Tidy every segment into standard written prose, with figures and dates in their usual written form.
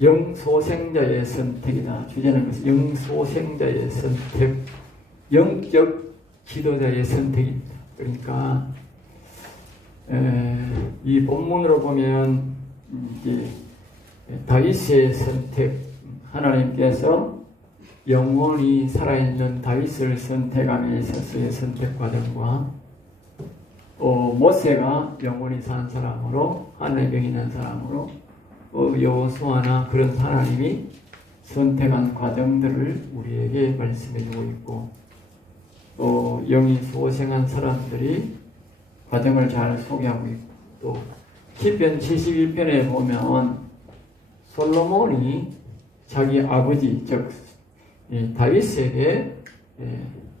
영소생자의 선택이다. 주제는 그래서 영소생자의 선택, 영적 지도자의 선택입니다. 그러니까 이 본문으로 보면 이제 다윗의 선택, 하나님께서 영원히 살아있는 다윗을 선택함에 있어서의 선택 과정과 또 모세가 영원히 산 사람으로 하늘의 병이 있는 사람으로 여호수아나 그런 하나님이 선택한 과정들을 우리에게 말씀해 주고 있고 또 영이 소생한 사람들이 과정을 잘 소개하고 있고 또 시편 71편에 보면 솔로몬이 자기 아버지 즉 다윗에게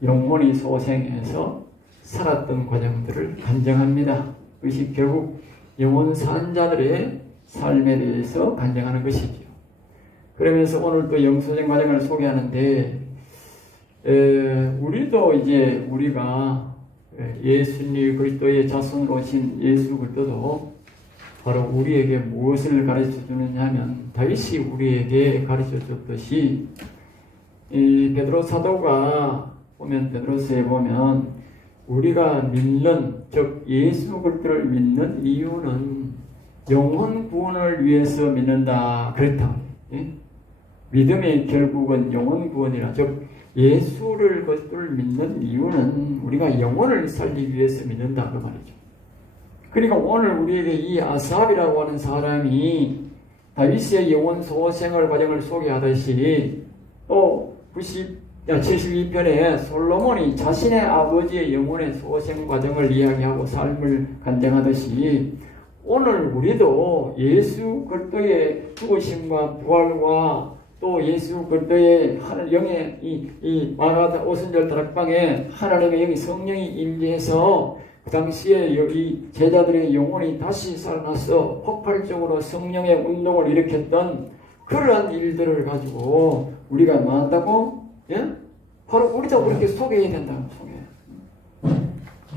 영원히 소생해서 살았던 과정들을 간증합니다. 그것이 결국 영원 산 자들의 삶에 대해서 간증하는 것이지요. 그러면서 오늘 또 영소생 과정을 소개하는데 우리도 이제 우리가 예수님 그리스도의 자손으로 오신 예수 그리스도도 바로 우리에게 무엇을 가르쳐 주느냐 하면 다윗이 우리에게 가르쳐 줬듯이 이 베드로 사도가 보면 베드로서에 보면 우리가 믿는 즉 예수 그리스도를 믿는 이유는 영혼 구원을 위해서 믿는다 그랬다. 예? 믿음의 결국은 영혼 구원이라 즉 예수를 그리스도를 믿는 이유는 우리가 영혼을 살리기 위해서 믿는다 그 말이죠. 그러니까 오늘 우리에게 이 아삽이라고 하는 사람이 다윗의 영혼 소생활 과정을 소개하듯이 또 72편에 솔로몬이 자신의 아버지의 영혼의 소생 과정을 이야기하고 삶을 간증하듯이 오늘 우리도 예수 그리스도의 죽으심과 부활과 또 예수 그리스도의 하늘 영의 이 마가다 오순절 다락방에 하나님의 영이 성령이 임재해서 그 당시에 이 제자들의 영혼이 다시 살아나서 폭발적으로 성령의 운동을 일으켰던 그러한 일들을 가지고 우리가 뭐 한다고? 예? 바로 우리도 그렇게 소개해야 된다고 소개.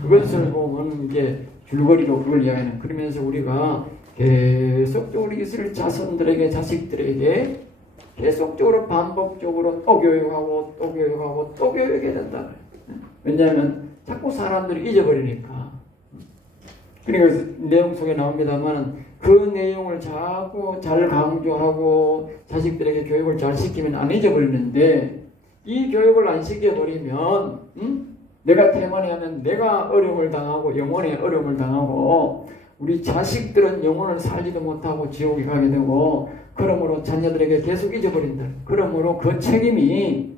그것을 보면 이제 줄거리로 그걸 이야기하는 그러면서 우리가 계속적으로 이스라엘 자손들에게 자식들에게 계속적으로 반복적으로 또 교육하고 또 교육하고 또 교육해야 된다. 왜냐하면 자꾸 사람들이 잊어버리니까. 그러니까 내용 속에 나옵니다만 그 내용을 자꾸 잘 강조하고 자식들에게 교육을 잘 시키면 안 잊어버리는데 이 교육을 안 시켜버리면 내가 태만하면 내가 어려움을 당하고 영혼에 어려움을 당하고 우리 자식들은 영혼을 살지도 못하고 지옥에 가게 되고 그러므로 자녀들에게 계속 잊어버린다. 그러므로 그 책임이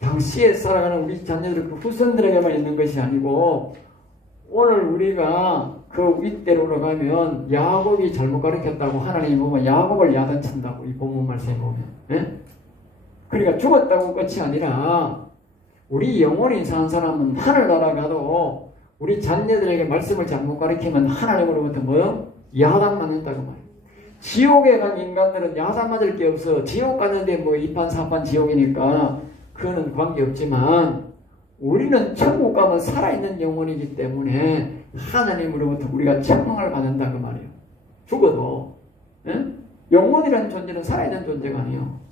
당시에 살아가는 우리 자녀들 그 후손들에게만 있는 것이 아니고 오늘 우리가 그 윗대로로 가면 야곱이 잘못 가르쳤다고 하나님이 보면 야곱을 야단친다고 이 본문 말씀에 보면 예? 그러니까 죽었다고 끝이 아니라 우리 영혼이 사는 사람은 하늘나라 가도 우리 자녀들에게 말씀을 잘못 가르치면 하나님으로부터 뭐요? 야단 맞는다고 말이에요. 지옥에 간 인간들은 야단 맞을 게 없어. 지옥 가는데 뭐 2판 4판 지옥이니까 그거는 관계없지만 우리는 천국 가면 살아있는 영혼이기 때문에 하나님으로부터 우리가 책망을 받는다 그 말이에요. 죽어도 예? 영혼이라는 존재는 살아있는 존재가 아니에요.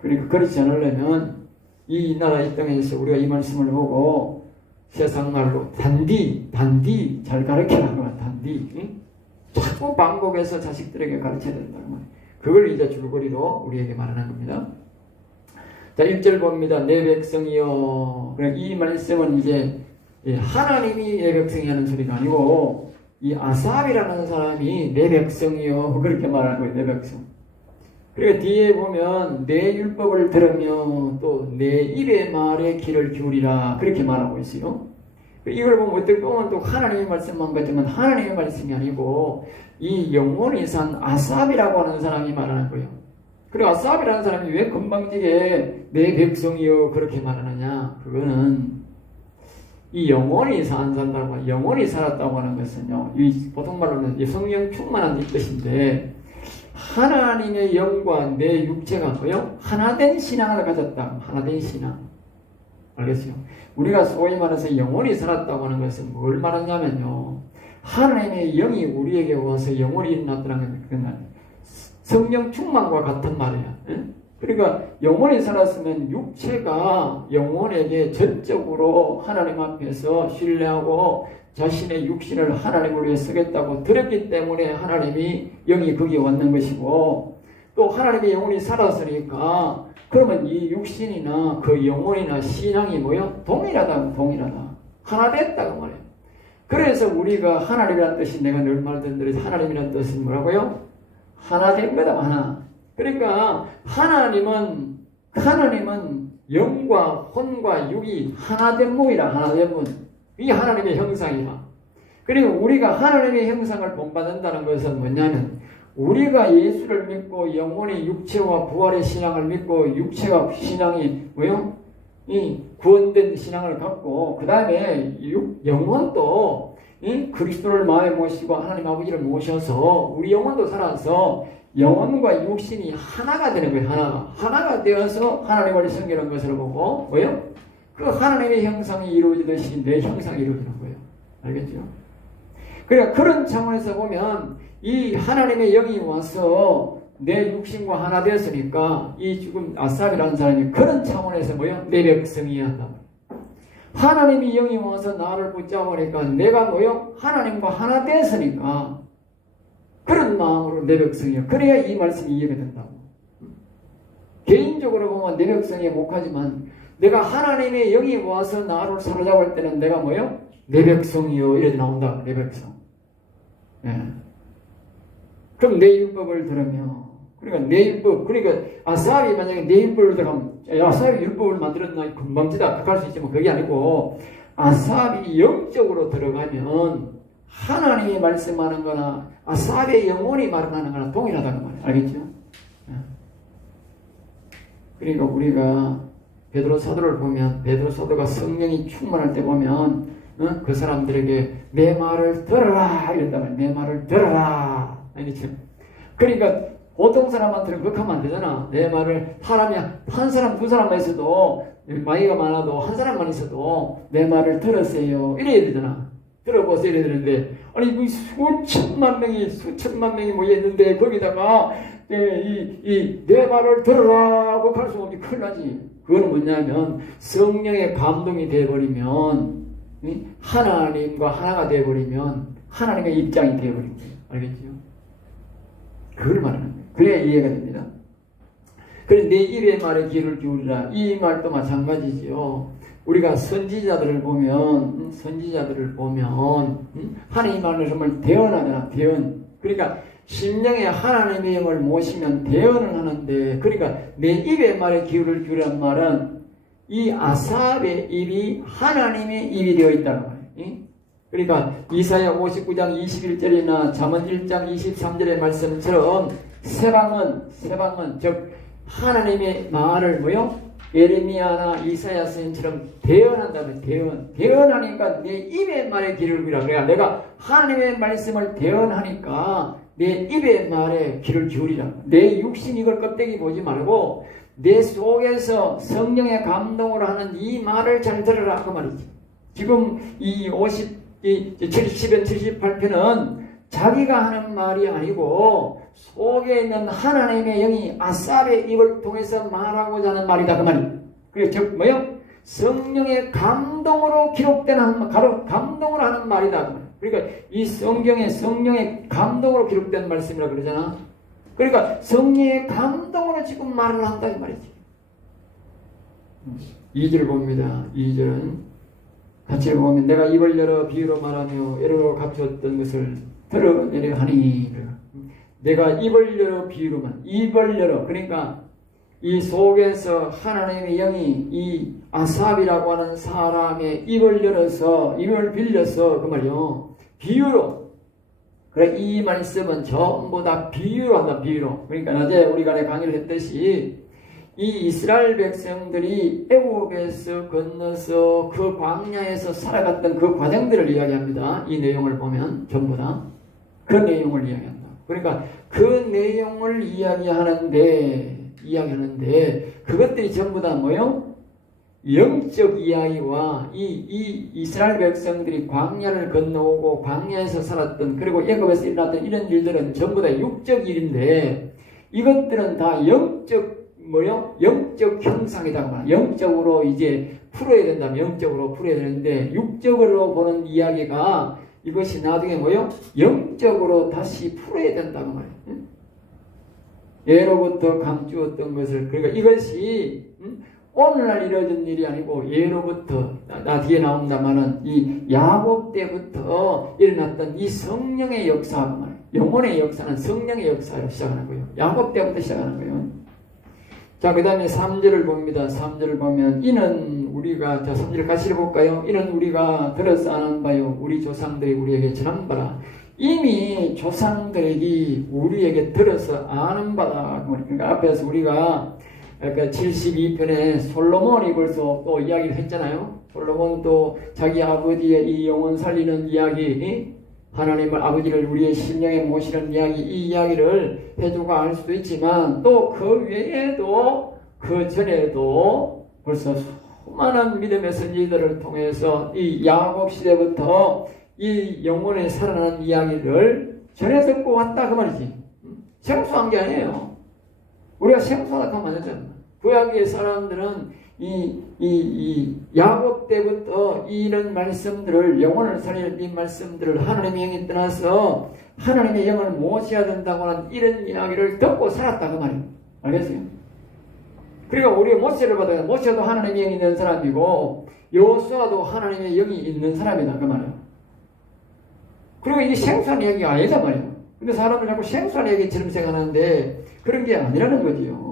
그러니까 그렇지 않으려면 이 나라 이 땅에서 우리가 이 말씀을 보고 세상 말로 단디 잘 가르쳐라 단디 응? 자꾸 반복해서 자식들에게 가르쳐야 된다는 말이에요. 그걸 이제 줄거리로 우리에게 말하는 겁니다. 자 1절 봅니다. 내 백성이여. 이 말씀은 이제 하나님이 내 백성이 하는 소리가 아니고 이 아삽이라는 사람이 내 백성이여 그렇게 말하는 거예요. 내 백성. 그리고 뒤에 보면 내 율법을 들으며 또 내 입의 말에 귀를 기울이라 그렇게 말하고 있어요. 이걸 보면 어떻게 보면 또 하나님의 말씀만 같지만 하나님의 말씀이 아니고 이 영혼이 산 아삽이라고 하는 사람이 말하는 거예요. 그리고 아삽이라는 사람이 왜 금방지게 내 백성이여 그렇게 말하느냐. 그거는 이 영혼이 산다고 영혼이 살았다고 하는 것은요. 이 보통 말로는 성령 충만한 뜻인데 하나님의 영과 내 육체가 뭐요? 하나된 신앙을 가졌다. 하나된 신앙. 알겠어요? 우리가 소위 말해서 영혼이 살았다고 하는 것은 뭘 말하냐면요. 하나님의 영이 우리에게 와서 영혼이 나타나는 건 성령 충만과 같은 말이야. 그러니까 영원히 살았으면 육체가 영혼에게 전적으로 하나님 앞에서 신뢰하고 자신의 육신을 하나님을 위해 쓰겠다고 들었기 때문에 하나님이 영이 거기에 왔는 것이고, 또 하나님의 영혼이 살았으니까 그러면 이 육신이나 그 영혼이나 신앙이 뭐요? 동일하다. 하나 됐다고 말이에요. 그래서 우리가 하나님이라는 뜻이, 내가 늘 말했던 대로 하나님이라는 뜻은 뭐라고요? 하나 된 거다, 하나. 그러니까 하나님은 영과 혼과 육이 하나 된 몸이라, 하나 된 몸. 이게 하나님의 형상이야. 그리고 우리가 하나님의 형상을 본받는다는 것은 뭐냐면, 우리가 예수를 믿고 영혼이 육체와 부활의 신앙을 믿고 육체가 신앙이 뭐요? 이 구원된 신앙을 갖고, 그 다음에 영혼도 이 그리스도를 마음에 모시고 하나님 아버지를 모셔서 우리 영혼도 살아서 영혼과 육신이 하나가 되는 거예요. 하나가 되어서 하나님을 섬기는 것을 보고 뭐요? 그 하나님의 형상이 이루어지듯이 내 형상이 이루어지는 거예요. 알겠죠? 그러니까 그런 차원에서 보면 이 하나님의 영이 와서 내 육신과 하나 되었으니까 이 지금 아삽이라는 사람이 그런 차원에서 뭐요? 내 백성이야 한다. 하나님이 영이 와서 나를 붙잡으니까 내가 뭐요? 하나님과 하나 됐으니까 그런 마음으로 내 백성이야. 그래야 이 말씀이 이해가 된다고. 개인적으로 보면 내 백성에 목하지만 내가 하나님의 영이 와서 나를 사로잡을 때는 내가 뭐요? 내 백성이요. 이렇게 나온다. 내 백성. 예. 그럼 내 율법을 들으면, 그러니까 내 율법, 그러니까 아삽이 만약에 내 율법을 들으면, 아삽이 율법을 만들었나 금방지다 할 수 있지만 그게 아니고, 아삽이 영적으로 들어가면 하나님이 말씀하는 거나 아삽의 영혼이 말하는 거나 동일하다는 말이에요. 알겠죠? 그러니까 우리가 베드로 사도를 보면, 베드로 사도가 성령이 충만할 때 보면 그 사람들에게 내 말을 들어라 이랬단 말이에요. 내 말을 들어라. 알겠죠? 그러니까 보통 사람한테는 그렇게 하면 안 되잖아. 내 말을, 사람이 한 사람 두 사람만 있어도, 마이가 많아도 한 사람만 있어도 내 말을 들으세요 이래야 되잖아. 들어보세요 이래야 되는데, 아니 수천만 명이 모여있는데 거기다가 내 말을 들으라고 할 수 없지. 큰일 나지. 그거는 뭐냐면 성령의 감동이 되어버리면, 하나님과 하나가 되어버리면 하나님의 입장이 되어버린 거예요. 알겠죠? 그걸 말하는 거예요. 그래야 이해가 됩니다. 그래, 내 입의 말에 귀를 기울이라. 이 말도 마찬가지죠. 우리가 선지자들을 보면 하나님 말을 정말 대언하잖아. 대언. 그러니까 심령에 하나님의 영을 모시면 대언을 하는데, 그러니까 내 입의 말에 귀를 기울이란 말은 이 아삽의 입이 하나님의 입이 되어 있다는 말이에요. 그러니까 이사야 59장 21절이나 잠언 1장 23절의 말씀처럼 세방은 즉 하나님의 말을 뭐요? 예레미야나 이사야 선생님처럼 대언한다면 대언하니까 내 입의 말에 귀를 기울이라. 그래야 내가 하나님의 말씀을 대언하니까 내 입의 말에 귀를 기울이라. 내 육신 이걸 껍데기 보지 말고 내 속에서 성령의 감동으로 하는 이 말을 잘 들으라 그 말이지. 지금 이 70편 78편은 자기가 하는 말이 아니고 속에 있는 하나님의 영이 아삽의 입을 통해서 말하고자 하는 말이다 그 말이. 그게 즉 뭐요? 성령의 감동으로 기록된 감동으로 하는 말이다 그 말. 그러니까 이 성령의 감동으로 기록된 말씀이라 그러잖아. 그러니까 성령의 감동으로 지금 말을 한다 이 말이지. 2절 봅니다. 2절은 같이 보면 내가 입을 열어 비유로 말하며 여러 갖추었던 것을 드러내려 하니, 내가 입을 열어 비유로만, 입을 열어, 그러니까 이 속에서 하나님의 영이 이 아삽이라고 하는 사람의 입을 열어서, 입을 빌려서 그 말이요, 비유로. 그래, 이 말씀은 전부 다 비유로 한다. 비유로. 그러니까 낮에 우리가 강의를 했듯이 이 이스라엘 백성들이 애굽에서 건너서 그 광야에서 살아갔던 그 과정들을 이야기합니다. 이 내용을 보면 전부 다 그 내용을 이야기한다. 그러니까 그 내용을 이야기하는데 그것들이 전부 다 뭐요? 영적 이야기와 이 이스라엘 백성들이 광야를 건너오고 광야에서 살았던, 그리고 애굽에서 일어났던 이런 일들은 전부 다 육적 일인데, 이것들은 다 영적 형상이다 말이야. 영적으로 이제 풀어야 된다면 영적으로 풀어야 되는데 육적으로 보는 이야기가 이것이 나중에 영적으로 다시 풀어야 된다고 말이야. 예로부터 감추었던 것을, 그러니까 이것이 오늘날 이루어진 일이 아니고 예로부터 뒤에 나온다마는 이 야곱 때부터 일어났던 이 성령의 역사가 말이야. 영혼의 역사는 성령의 역사로 시작하는 거예요. 야곱 때부터 시작하는 거예요. 자, 그 다음에 3절을 봅니다. 3절을 보면 이는 우리가, 자 3절 같이 읽어볼까요? 이는 우리가 들어서 아는 바요 우리 조상들이 우리에게 전한 바라. 이미 조상들이 우리에게 들어서 아는 바다. 그러니까 앞에서 우리가 72편에 솔로몬이 벌써 또 이야기를 했잖아요. 솔로몬도 자기 아버지의 이 영혼 살리는 이야기, 하나님을 아버지를 우리의 심령에 모시는 이야기, 이 이야기를 해주고 알 수도 있지만 또 그 외에도 그 전에도 벌써 수많은 믿음의 선지자들을 통해서 이 야곱 시대부터 이 영혼에 살아나는 이야기를 전해 듣고 왔다 그 말이지. 생소한 게 아니에요. 우리가 생소하다 하면 안 되잖아. 구약의 사람들은 이 야곱 때부터 이런 말씀들을, 영혼을 살리는 이 말씀들을 하나님의 영이 떠나서 하나님의 영을 모셔야 된다고 하는 이런 이야기를 듣고 살았다 그 말이에요. 알겠어요? 그러니까 우리가 모세를 받아야 모세도 하나님의 영이 있는 사람이고 여호수아도 하나님의 영이 있는 사람이다 그 말이에요. 그리고 이게 생소한 이야기가 아니다 말이에요. 근데 사람들 자꾸 생소한 얘기처럼 생각하는데 그런 게 아니라는 거지요.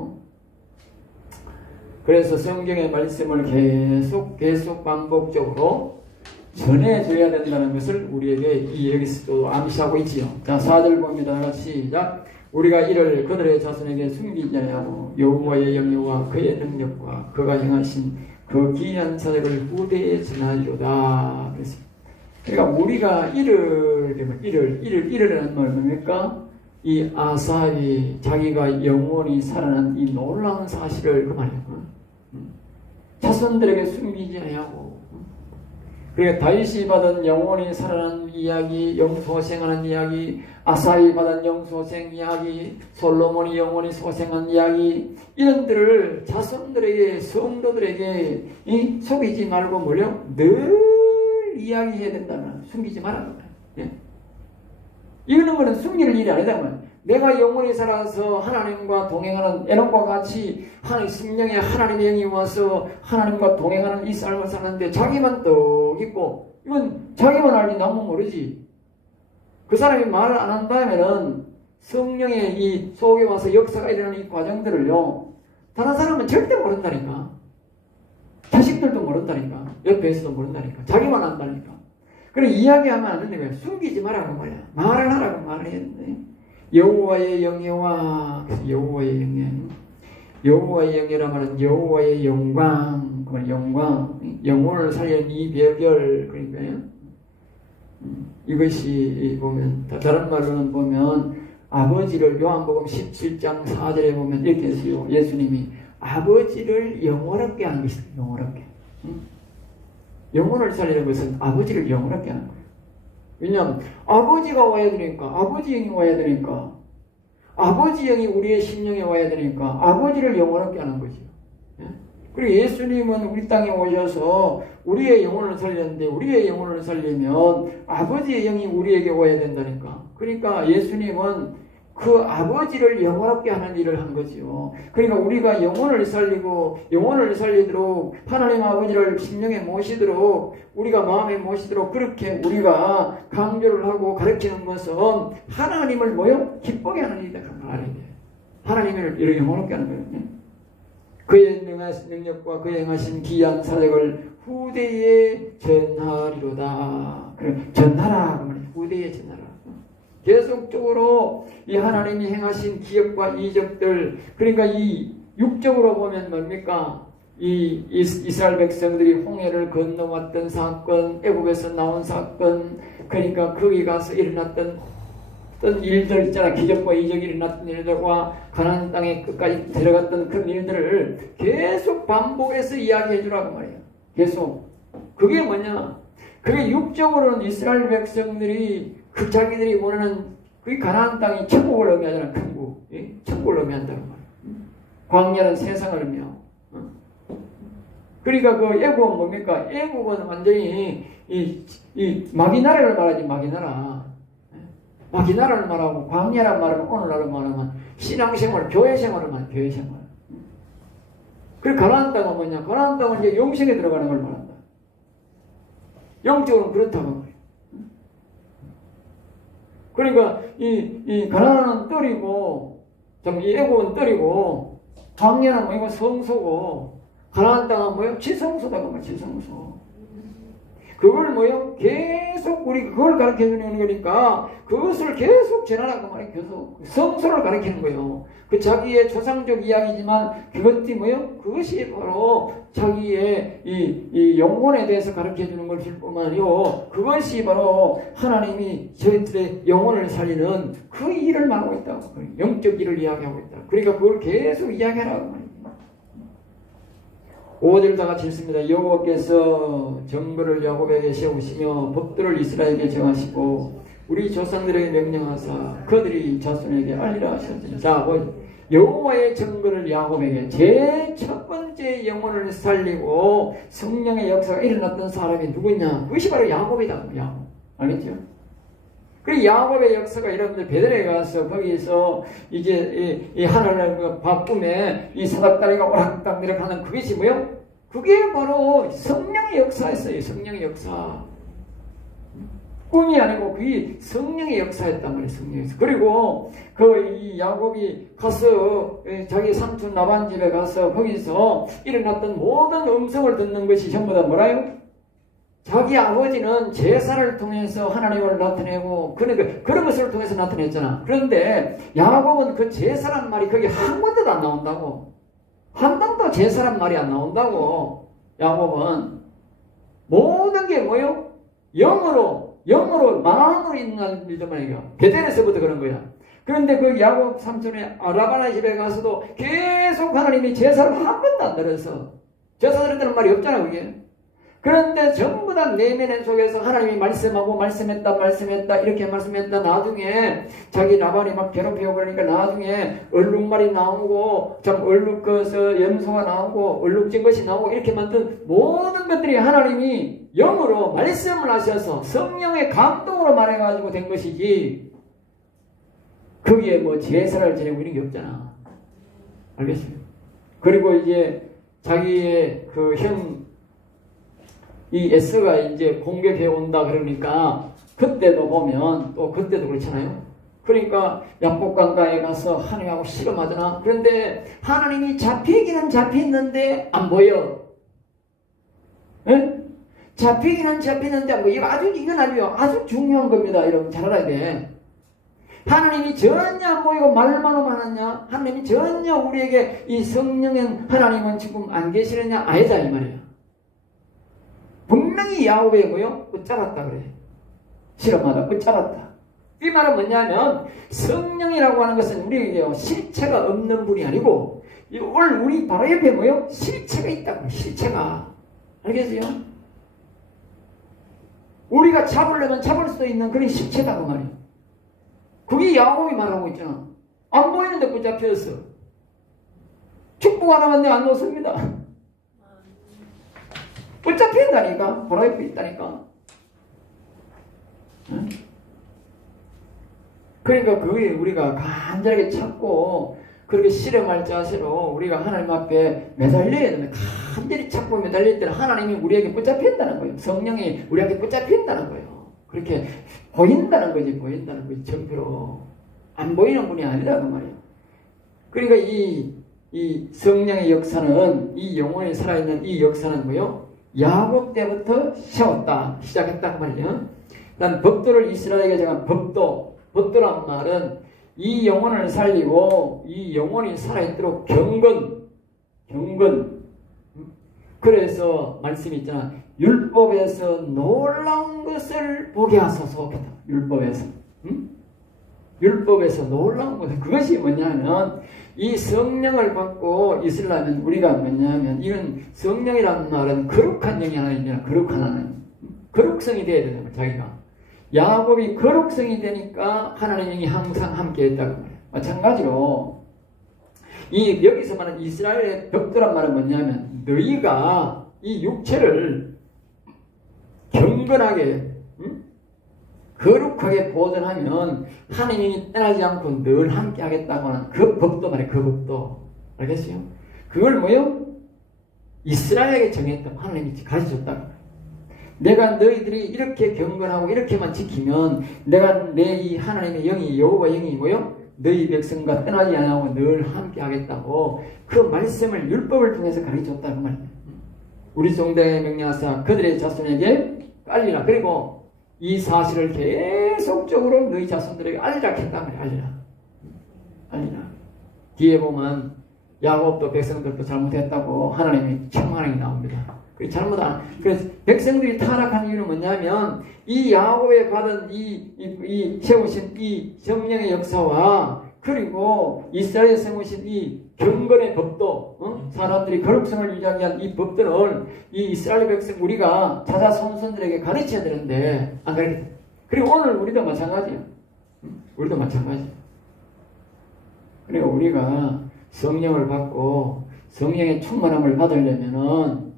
그래서 성경의 말씀을 계속 반복적으로 전해줘야 된다는 것을 우리에게 여기서 또 암시하고 있지요. 자, 4절 봅니다. 같이 시작. 우리가 이를 그들의 자손에게 숨기지 아니하고 여호와의 영예와 그의 능력과 그가 행하신 그 기이한 사역을 후대에 전하리로다. 그랬습니다. 그러니까 우리가 이르라는 말은 뭡니까? 이 아삽이 자기가 영원히 살아난 이 놀라운 사실을 그 말이에요. 자손들에게 숨기지 아니하고, 그러니까 다윗이 받은 영원히 살아난 이야기, 영소생하는 이야기, 아삽이 받은 영소생 이야기, 솔로몬이 영원히 소생한 이야기, 이런들을 자손들에게, 성도들에게 속이지 말고 늘 이야기해야 된다는, 숨기지 말아야 돼. 이런 거는 숨기는 일이 아니다. 내가 영원히 살아서 하나님과 동행하는 에녹과 같이 하나님 성령에 하나님의 영이 와서 하나님과 동행하는 이 삶을 사는데 자기만 떡 있고, 이건 자기만 알지 나만 모르지. 그 사람이 말을 안 한다면은 성령의 이 속에 와서 역사가 일어나는 이 과정들을요, 다른 사람은 절대 모른다니까. 자식들도 모른다니까. 옆에 있어도 모른다니까. 자기만 안다니까. 그래 이야기하면 안 된다고요. 숨기지 말라고 말이야. 말을 하라고 말을 해야 돼. 여호와의 영예와, 여호와의 영예, 여호와의 영예라 말은 여호와의 영광, 그 영광, 영혼을 살리는 이 별별, 그러니까요. 이것이 보면, 다른 말로는 보면 아버지를, 요한복음 17장 4절에 보면 이렇게 했어요. 예수님이 아버지를 영원하게 하는 것이다. 영원하게. 영혼을 살리는 것은 아버지를 영원하게 하는 거예요. 왜냐하면 아버지가 와야 되니까, 아버지 영이 와야 되니까, 아버지 영이 우리의 심령에 와야 되니까 아버지를 영원하게 하는 거죠. 그리고 예수님은 우리 땅에 오셔서 우리의 영혼을 살렸는데, 우리의 영혼을 살리면 아버지의 영이 우리에게 와야 된다니까. 그러니까 예수님은 그 아버지를 영원하게 하는 일을 한 거지요. 그러니까 우리가 영혼을 살리고 영혼을 살리도록 하나님 아버지를 심령에 모시도록, 우리가 마음에 모시도록 그렇게 우리가 강조를 하고 가르치는 것은 하나님을 기쁘게 하는 일이다. 하나님을 이렇게 영원하게 하는 거예요. 그의 능력과 그의 행하신 기이한 사역을 후대에 전하리로다. 그래, 전하라. 후대에 전하라. 계속적으로 이 하나님이 행하신 기적과 이적들, 그러니까 이 육적으로 보면 뭡니까? 이 이스라엘 백성들이 홍해를 건너왔던 사건, 애굽에서 나온 사건, 그러니까 거기 가서 일어났던 어떤 일들 있잖아. 기적과 이적이 일어났던 일들과 가나안 땅에 끝까지 들어갔던 그런 일들을 계속 반복해서 이야기해 주라고 말이야. 계속. 그게 뭐냐? 그게 육적으로는 이스라엘 백성들이 자기들이 원하는 그 가나안 땅이 천국을 의미하잖아. 천국. 예? 천국을 의미한다고 말이에요. 광야는 세상을 의미하고. 그러니까 그 애국은 뭡니까? 애국은 완전히 이 마귀나라를 말하지, 마귀나라. 마귀나라를 말하고 광야란 말하면 오늘날을 말하면 신앙생활, 교회생활을 말하면 교회생활. 그리고 가나안 땅은 뭐냐? 가나안 땅은 이제 영생에 들어가는 걸 말한다. 영적으로는 그렇다고 말이에요. 그러니까 이 가나안은 뜰이고, 이 애국은 뜰이고, 광야는 뭐이고 성소고, 가나안 땅은 뭐요? 지성소다 그 말, 지성소. 그걸 뭐요? 계속 우리 그걸 가르쳐 주는 거니까 그것을 계속 전하라고 말이에요. 계속 성소를 가르치는 거예요. 그 자기의 조상적 이야기지만 그것이 뭐요? 그것이 바로 자기의 이 영혼에 대해서 가르쳐 주는 것일 뿐만 아니고 그것이 바로 하나님이 저희들의 영혼을 살리는 그 일을 말하고 있다고. 영적 일을 이야기하고 있다. 그러니까 그걸 계속 이야기하라고 말이에요. 5절 다 같이 읽습니다. 여호와께서 정벌을 야곱에게 세우시며 법도를 이스라엘에게 정하시고 우리 조상들에게 명령하사 그들이 자손에게 알리라 하셨으니. 자, 여호와의 정벌을 야곱에게 제일 첫 번째 영혼을 살리고 성령의 역사가 일어났던 사람이 누구냐? 그것이 바로 야곱이다. 야곱. 알겠죠? 그 야곱의 역사가 여러분들 베들레헴에 가서 거기서 이제 이 하나님의 그 바꿈에 이 사닥다리가 오락딱 내려가는 그것이 뭐요? 그게 바로 성령의 역사였어요. 성령의 역사. 꿈이 아니고 그게 성령의 역사였단 말이에요. 성령의 역사. 그리고 그 이 야곱이 가서 자기 삼촌 라반 집에 가서 거기서 일어났던 모든 음성을 듣는 것이 전부 다 뭐라요? 자기 아버지는 제사를 통해서 하나님을 나타내고 그런 것을 통해서 나타냈잖아. 그런데 야곱은 그 제사란 말이 거기 한 군데도 안 나온다고. 한 번도 제사란 말이 안 나온다고. 야곱은 모든 게 뭐요? 영으로 마음으로 있는 일들만 해요. 베델에서부터 그런 거야. 그런데 그 야곱 삼촌의 라반의 집에 가서도 계속 하나님이 제사를 한 번도 안 드려서 제사 드렸다는 말이 없잖아 그게. 그런데 전부 다 내면 속에서 하나님이 말씀하고 말씀했다 이렇게 말씀했다. 나중에 자기 라반이 막 괴롭히고 그러니까 나중에 얼룩말이 나오고 참 얼룩거서 염소가 나오고 얼룩진 것이 나오고 이렇게 만든 모든 것들이 하나님이 영으로 말씀을 하셔서 성령의 감동으로 말해가지고 된 것이지 거기에 뭐 제사를 지내고 이런 게 없잖아. 알겠어요? 그리고 이제 자기의 그 이 에서가 이제 공격해 온다 그러니까 그때도 보면 또 그때도 그렇잖아요. 그러니까 약복강가에 가서 하나님하고 씨름하잖아. 그런데 하나님이 잡히기는 잡혔는데 안 보여. 에? 잡히기는 잡히는데 안 보여. 이건 아주 중요한 겁니다. 여러분 잘 알아야 돼. 하나님이 전혀 안 보이고 말만 하느냐? 하나님이 전혀 우리에게 이 성령인 하나님은 지금 안 계시느냐? 아니다 이 말이에요. 분명히 야곱의 뭐요? 끝자랐다 그래. 실험하다 끝자랐다. 이 말은 뭐냐면 성령이라고 하는 것은 우리에게 실체가 없는 분이 아니고 오늘 우리 바로 옆에 뭐요? 실체가 있다고. 실체가. 알겠어요? 우리가 잡으려면 잡을 수 있는 그런 실체다 그 말이에요. 그게 야곱이 말하고 있잖아. 안 보이는데 붙잡혔어. 축복 하나만 내 안 놓습니다. 붙잡힌다니까. 바로 옆에 있다니까. 응? 그러니까 그게 우리가 간절하게 찾고 그렇게 실험할 자세로 우리가 하나님 앞에 매달려야 되면 간절히 찾고 매달릴 때는 하나님이 우리에게 붙잡힌다는 거예요. 성령이 우리에게 붙잡힌다는 거예요. 그렇게 보인다는 거지. 정표로 안 보이는 분이 아니라 그 말이에요. 그러니까 이 성령의 역사는 이 영혼이 살아있는 이 역사는 뭐요? 야곱 때부터 시작했단 말이에요. 난 법도를 이스라엘에게 정한 법도란 말은 이 영혼을 살리고 이 영혼이 살아있도록 경건. 그래서 말씀이 있잖아. 율법에서 놀라운 것을 보게 하소서. 율법에서. 율법에서 놀라운 것. 그것이 뭐냐면 이 성령을 받고 있으려면 우리가 뭐냐면 이건 성령이라는 말은 거룩한 영이 하나 있냐. 거룩한 하나님. 거룩성이 돼야 되는 거야. 자기가. 야곱이 거룩성이 되니까 하나님의 영이 항상 함께 했다고 말해요. 마찬가지로 이 여기서 말하는 이스라엘의 벽도란 말은 뭐냐면 너희가 이 육체를 경건하게 거룩하게 보존하면 하나님이 떠나지 않고 늘 함께 하겠다고 하는 그 법도 말이에요. 그 법도. 알겠어요? 그걸 뭐요? 이스라엘에게 정했던 하나님이 가르쳐줬다고. 내가 너희들이 이렇게 경건하고 이렇게만 지키면 내가 내 이 하나님의 영이 여호와 영이 뭐요? 너희 백성과 떠나지 않고 늘 함께 하겠다고 그 말씀을 율법을 통해서 가르쳐줬다는 말이에요. 우리 종대에 명령하사 그들의 자손에게 알리라. 그리고 이 사실을 계속적으로 너희 자손들에게 알리라 했단 말이에요. 알리라. 뒤에 보면 야곱도 백성들도 잘못했다고 하나님이 책망이 나옵니다. 그래서 백성들이 타락한 이유는 뭐냐면 이 야곱에 받은 이 세우신 이 성령의 역사와 그리고 이스라엘에 세우신 이 경건의 법도 사람들이 거룩성을 유지하기 위한 이 법들을 이 이스라엘 백성 우리가 자자손손들에게 가르쳐야 되는데 안 가르쳐. 그리고 오늘 우리도 마찬가지예요. 우리도 마찬가지예요. 그리고 우리가 성령을 받고 성령의 충만함을 받으려면은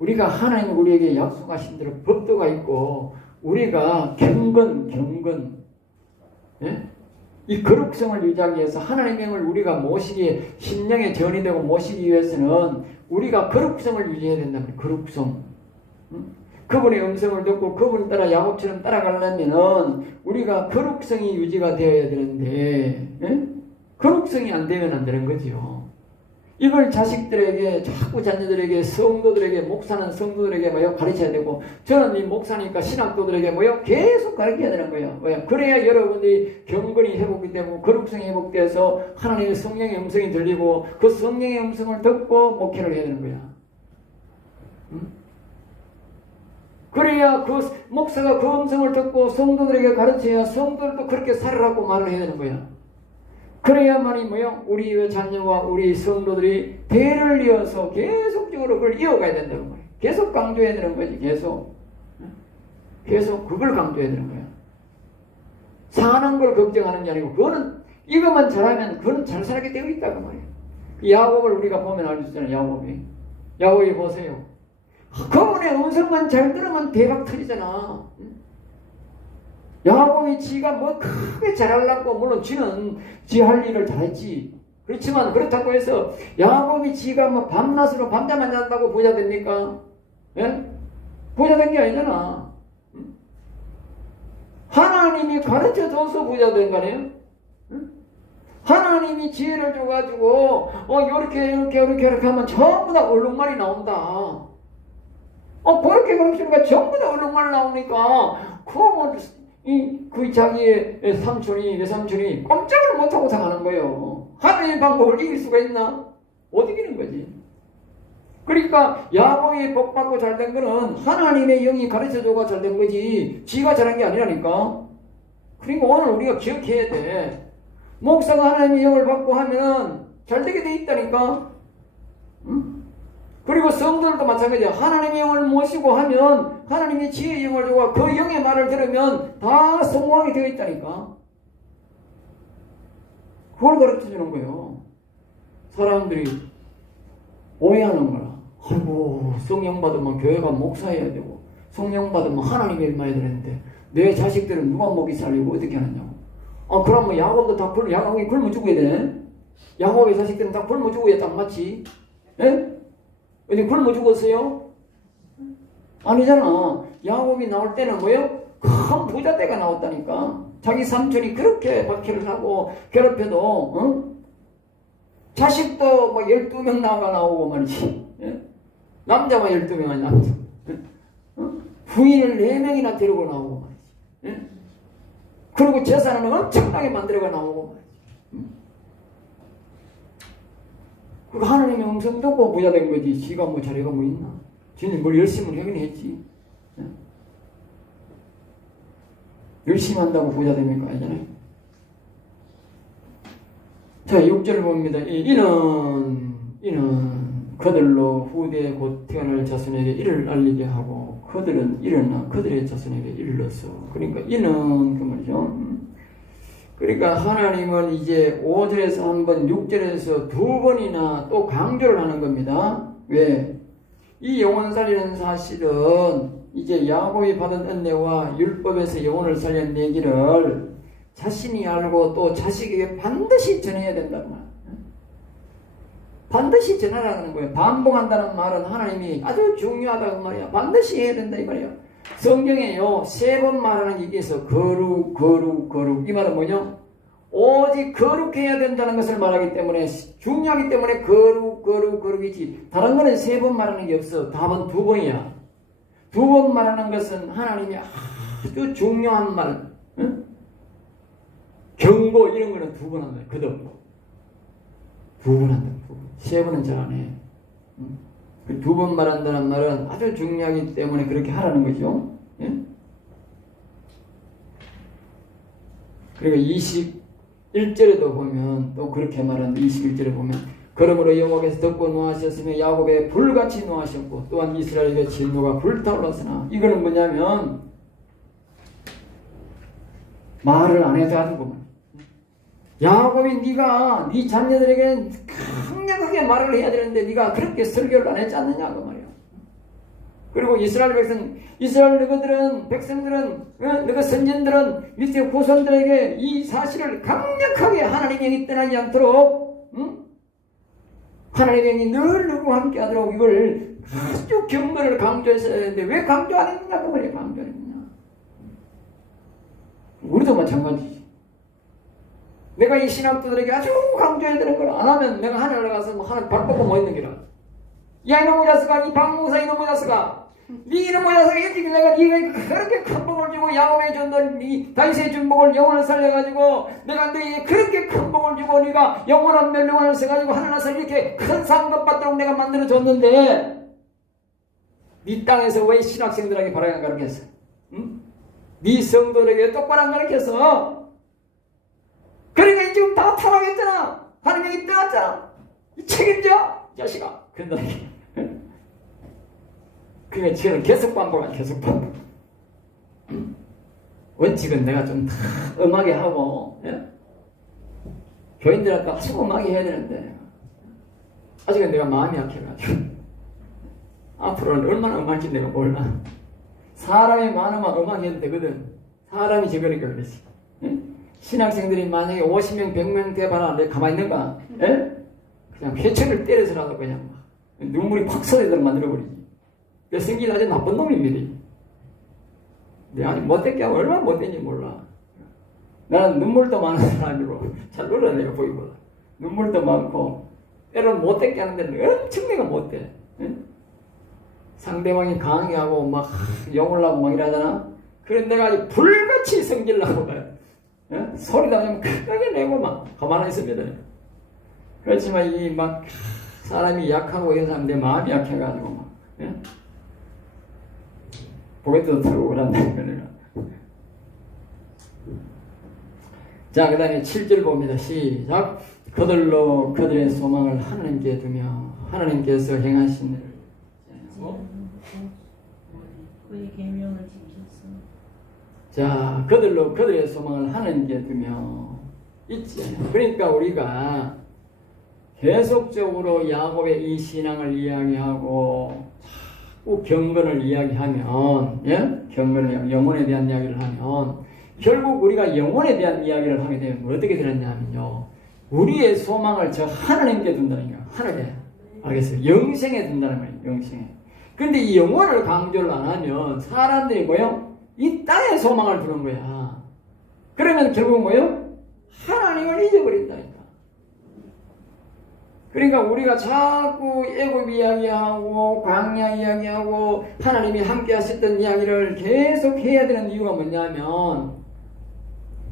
우리가 하나님 우리에게 약속하신 대로 법도가 있고 우리가 경건 예? 이 거룩성을 유지하기 위해서 하나님의 영을 우리가 모시기에 심령의 전이 되고 모시기 위해서는 우리가 거룩성을 유지해야 된다는 거예요. 거룩성. 그분의 음성을 듣고 그분 따라 야곱처럼 따라가려면은 우리가 거룩성이 유지가 되어야 되는데 예? 거룩성이 안 되면 안 되는 거죠. 이걸 자식들에게 자꾸 자녀들에게 성도들에게 목사는 성도들에게 뭐요 가르쳐야 되고 저는 이 목사니까 신학도들에게 뭐요 계속 가르쳐야 되는 거예요. 왜요? 그래야 여러분들이 경건이 회복이 되고 거룩성이 회복돼서 하나님의 성령의 음성이 들리고 그 성령의 음성을 듣고 목회를 해야 되는 거야. 그래야 그 목사가 그 음성을 듣고 성도들에게 가르쳐야 성도들도 그렇게 살으라고 말을 해야 되는 거야. 그래야만이 뭐요? 우리의 자녀와 우리 성도들이 대를 이어서 계속적으로 그걸 이어가야 된다는 거예요. 계속 강조해야 되는 거지. 계속 그걸 강조해야 되는 거야. 사는 걸 걱정하는 게 아니고 그거는 이것만 잘하면 그거는 잘 살게 되어 있다고 말이에요. 야곱을 우리가 보면 알 수 있잖아요. 야곱이 보세요. 그분의 음성만 잘 들으면 대박 터지잖아. 야곱이 지가 뭐 크게 잘하려고 물론 지는 지 할 일을 다 했지. 그렇지만 그렇다고 해서 야곱이 지가 뭐 밤낮으로 밤잠 안 잔다고 부자 됩니까? 예? 부자 된 게 아니잖아. 하나님이 가르쳐줘서 부자 된 거 아니에요? 하나님이 지혜를 줘가지고 요렇게 하면 전부 다 얼룩말이 나온다. 그렇게 전부 다 얼룩말 나오니까 그 자기의 외삼촌이 꼼짝을 못하고 당하는 거예요. 하나님의 방법을 이길 수가 있나? 못 이기는 거지. 그러니까 야곱이 복받고 잘된 거는 하나님의 영이 가르쳐줘가 잘된 거지 지가 잘한 게 아니라니까. 그러니까 오늘 우리가 기억해야 돼. 목사가 하나님의 영을 받고 하면 잘되게 돼 있다니까. 응? 그리고 성도들도 마찬가지야. 하나님의 영을 모시고 하면 하나님의 지혜의 영을 주고 그 영의 말을 들으면 다 성공하게 되어 있다니까. 그걸 가르쳐주는 거예요. 사람들이 오해하는 거야. 아이고 성령 받으면 교회가 목사해야 되고 성령 받으면 하나님의 일만 해야 되는데 내 자식들은 누가 먹이 살리고 어떻게 하느냐고. 그러면 야곱도 다 야곱이 굶어 죽어야 되네. 야곱의 자식들은 다 굶어 죽어야 딱 맞지. 예? 어디 굶어 죽었어요? 아니잖아. 야곱이 나올 때는 뭐예요? 큰 부자 때가 나왔다니까. 자기 삼촌이 그렇게 박해를 하고 괴롭혀도 자식도 뭐 12명 나오고 말이지. 예? 남자만 12명 아니 남자. 부인을 4명이나 데리고 나오고 말이지. 예? 그리고 재산은 엄청나게 만들어가 나오고 말이지. 그 하나님의 음성 듣고 부자 된 거지. 지가 뭐 자리가 뭐 있나? 지는 뭘 열심히 하긴 했지. 예? 열심히 한다고 부자 됩니까? 아니잖아요. 자, 6절을 봅니다. 이는 그들로 후대에 곧 태어날 자손에게 이를 알리게 하고 그들은 일어나 그들의 자손에게 이르렀어. 그러니까 이는 그 말이죠. 그러니까 하나님은 이제 5절에서 한 번, 6절에서 두 번이나 또 강조를 하는 겁니다. 왜? 이 영혼 살리는 사실은 이제 야곱이 받은 은혜와 율법에서 영혼을 살려내기를 자신이 알고 또 자식에게 반드시 전해야 된다는 말. 반드시 전하라는 거예요. 반복한다는 말은 하나님이 아주 중요하다는 말이야. 반드시 해야 된다 이 말이야. 성경에요 3번 말하는 게 있어. 거룩 이 말은 뭐냐? 오직 거룩해야 된다는 것을 말하기 때문에 중요하기 때문에 거룩이지. 다른 거는 3번 말하는 게 없어. 답은 2번이야. 2번 말하는 것은 하나님이 아주 중요한 말, 응? 경고 이런 거는 2번 한다. 그도 2번 한다. 3번은 잘 안 해. 그 2번 말한다는 말은 아주 중요하기 때문에 그렇게 하라는 거죠. 예? 그리고 21절에도 보면 또 그렇게 말하는데 21절에 보면 그러므로 여호와께서 덮고 노하셨으며 야곱에 불같이 노하셨고 또한 이스라엘에게 진노가 불타올랐으나 이거는 뭐냐면 말을 안 해도 하는구만. 야곱이 네가 네 자녀들에게 강력하게 말을 해야 되는데 네가 그렇게 설교를 안 했지 않느냐 그 말이야. 그리고 이스라엘 백성, 이스라엘 너희들은 백성들은 너희 선진들은 밑에 후손들에게 이 사실을 강력하게 하나님의 영이 떠나지 않도록 하나님의 영이 늘 누구와 함께 하도록 이걸 아주 경건을 강조했어야 되는데 왜 강조 안 했느냐 그 말이야. 강조 안 했느냐. 우리도 마찬가지지. 내가 이 신학도들에게 아주 강조해야 되는 걸 안 하면 내가 하늘에 가서 뭐 하늘 발뻗고 뭐 있는 기라. 야 이놈의 자식아, 이 박무사 이놈의 자식아, 네 이놈의 자식아, 일찍 내가 네가 그렇게 큰 복을 주고 야곱의 전들 이 다윗의 준복을 영혼을 살려가지고 내가 너희에게 그렇게 큰 복을 주고 네가 영원한 멸류관을 써가지고 하나님께서 이렇게 큰 상급 받도록 내가 만들어 줬는데 네 땅에서 왜 신학생들에게 바라게 안 가르쳤어? 응? 네 성도들에게 똑바로 안 가르쳤어? 그러니까 지금 다 타락했잖아. 하나님이 떠났잖아. 책임져 자식아. 그런다. 그러니까 지금 계속 반복한 계속 반복. 원칙은 내가 좀 다 음하게 하고 교인들한테 아주 음하게 해야 되는데 아직은 내가 마음이 약해가지고 앞으로는 얼마나 음할지 내가 몰라. 사람이 많으면 음하게 해도 되거든. 사람이 적으니까 그렇지. 신학생들이 만약에 50명, 100명 돼봐라. 내가 가만히 있는가? 에? 그냥 회초를 때려서라도 그냥 막 눈물이 팍 쏟아지도록 만들어버리지. 그 성질이 아주 나쁜 놈입니다. 내가 아직 못됐게 하면 얼마나 못된지 몰라. 나는 눈물도 많은 사람이고 잘 놀라 내가 보이보다. 눈물도 많고 때로는 못됐게 하는데 엄청 내가 못돼. 상대방이 강하게 하고 막 욕을 하고 막 이러잖아. 그래 내가 아주 불같이 성질 나고 가요. 소리도 좀 크게 내고 막 가만히 있습니다. 그렇지만 이 막 사람이 약하고 이런 사람 내 마음이 약해가지고 막 보게도 들어오고 그런다니까 내가. 자, 그 다음에 7절 봅니다. 시작. 그들로 그들의 소망을 하나님께 두며 하나님께서 행하신 일을 그의 계명을 지켰어. 자, 그들로 그들의 소망을 하나님께 두며 있지. 그러니까 우리가 계속적으로 야곱의 이 신앙을 이야기하고 자꾸 경건을 이야기하면, 경건을 영혼에 대한 이야기를 하면 결국 우리가 영혼에 대한 이야기를 하게 되면 어떻게 되느냐면요, 우리의 소망을 저 하나님께 둔다는 거야. 하늘에. 알겠어요? 영생에 둔다는 거예요. 영생에. 근데 이 영혼을 강조를 안 하면 사람들이 뭐요? 이 땅에 소망을 두는 거야. 그러면 결국 뭐요? 하나님을 잊어버린다니까. 그러니까 우리가 자꾸 애굽 이야기하고 광야 이야기하고 하나님이 함께 하셨던 이야기를 계속 해야 되는 이유가 뭐냐면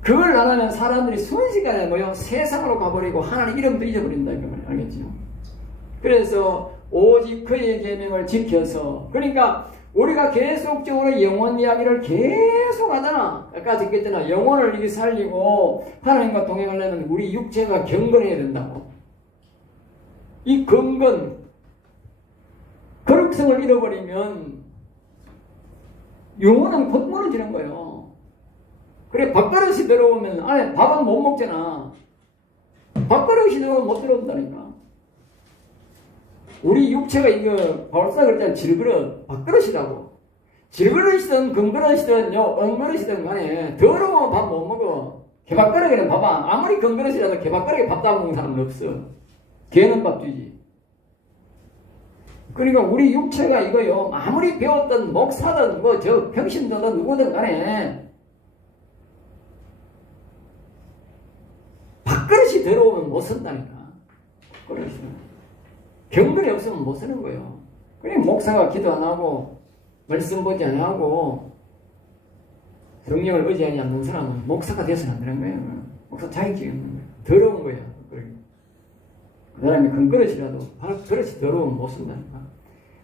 그걸 안 하면 사람들이 순식간에 뭐요? 세상으로 가버리고 하나님 이름도 잊어버린다니까. 알겠죠? 그래서 오직 그의 계명을 지켜서, 그러니까 우리가 계속적으로 영혼 이야기를 계속 하잖아. 아까 듣겠잖아. 영혼을 이렇게 살리고 하나님과 동행하려면 우리 육체가 경건해야 된다고. 이 경건, 거룩성을 잃어버리면 영혼은 곧 무너지는 거예요. 그래, 밥그릇이 들어오면 안에 밥은 못 먹잖아. 밥그릇이 들어오면 못 들어온다니까. 우리 육체가 이거 벌써 그랬잖아. 질그릇, 밥그릇이라고. 질그릇이든 금그릇이든 은그릇이든 간에 더러우면 밥 못 먹어. 개밥그릇에는 아무리 금그릇이라도 개밥그릇에 밥 다 먹는 사람은 없어. 개는 밥 주지. 그러니까 우리 육체가 이거요. 아무리 배웠던 목사든 저 병신든 누구든 간에 밥그릇이 더러우면 못 쓴다니까. 밥그릇이. 경건이 없으면 못 쓰는 거예요. 그러니까 목사가 기도 안 하고 말씀 보지 안 하고 성령을 의지하지 않는 사람은 목사가 되어서는 안 되는 거예요. 목사 자격증이 없는 거예요. 더러운 거예요. 그 사람이 큰 그릇이라도 그릇이 더러우면 못 쓴다니까.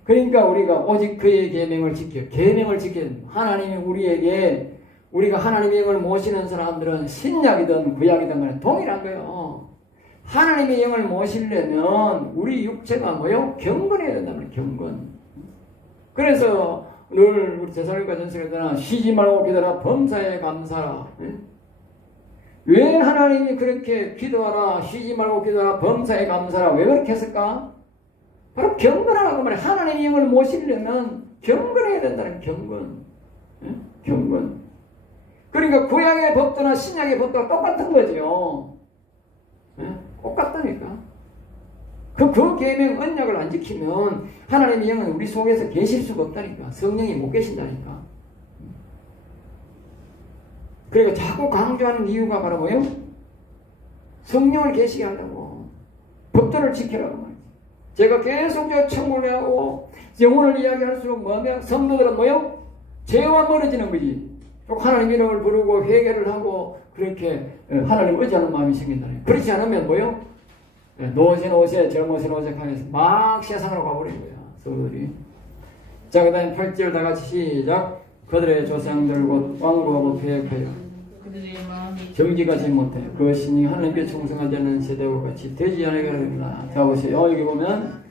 그러니까 우리가 오직 그의 계명을 지켜. 계명을 지켜. 하나님이 우리에게 우리가 하나님의 영을 모시는 사람들은 신약이든 구약이든 간에 동일한 거예요. 하나님의 영을 모시려면 우리 육체가 뭐요? 경건해야 된단 말이에요. 경건. 그래서 늘 우리 제사님과 전설에서는 쉬지 말고 기도하라 범사에 감사하라. 왜 하나님이 그렇게 기도하라 쉬지 말고 기도하라 범사에 감사하라 왜 그렇게 했을까? 바로 경건하라고 말해. 하나님의 영을 모시려면 경건해야 된다는 경건. 경건. 그러니까 구약의 법도나 신약의 법도가 똑같은 거죠. 똑같다니까. 그 계명 언약을 안 지키면 하나님의 영은 우리 속에서 계실 수가 없다니까. 성령이 못 계신다니까. 그러니까 자꾸 강조하는 이유가 바로 뭐예요? 성령을 계시게 하려고. 법도를 지키라고 말이죠. 제가 계속 청구를 하고 영혼을 이야기할수록 뭐냐? 성도들은 뭐예요? 죄와 멀어지는 거지. 하나님 이름을 부르고 회개를 하고 그렇게 하나님 의지하는 마음이 생긴다니. 그렇지 않으면 뭐요? 노신 옷에 젊으신 옷에 하면서 막 세상으로 가버린 거야. 성도들이. 자, 그 다음에 8절 다 같이 시작. 그들의 조상들 곧 왕고하고 폐역하여 정직하지 못해 그 신이 하나님께 충성하지 않는 세대와 같이 되지 않게 하리라. 자 보세요. 여기 보면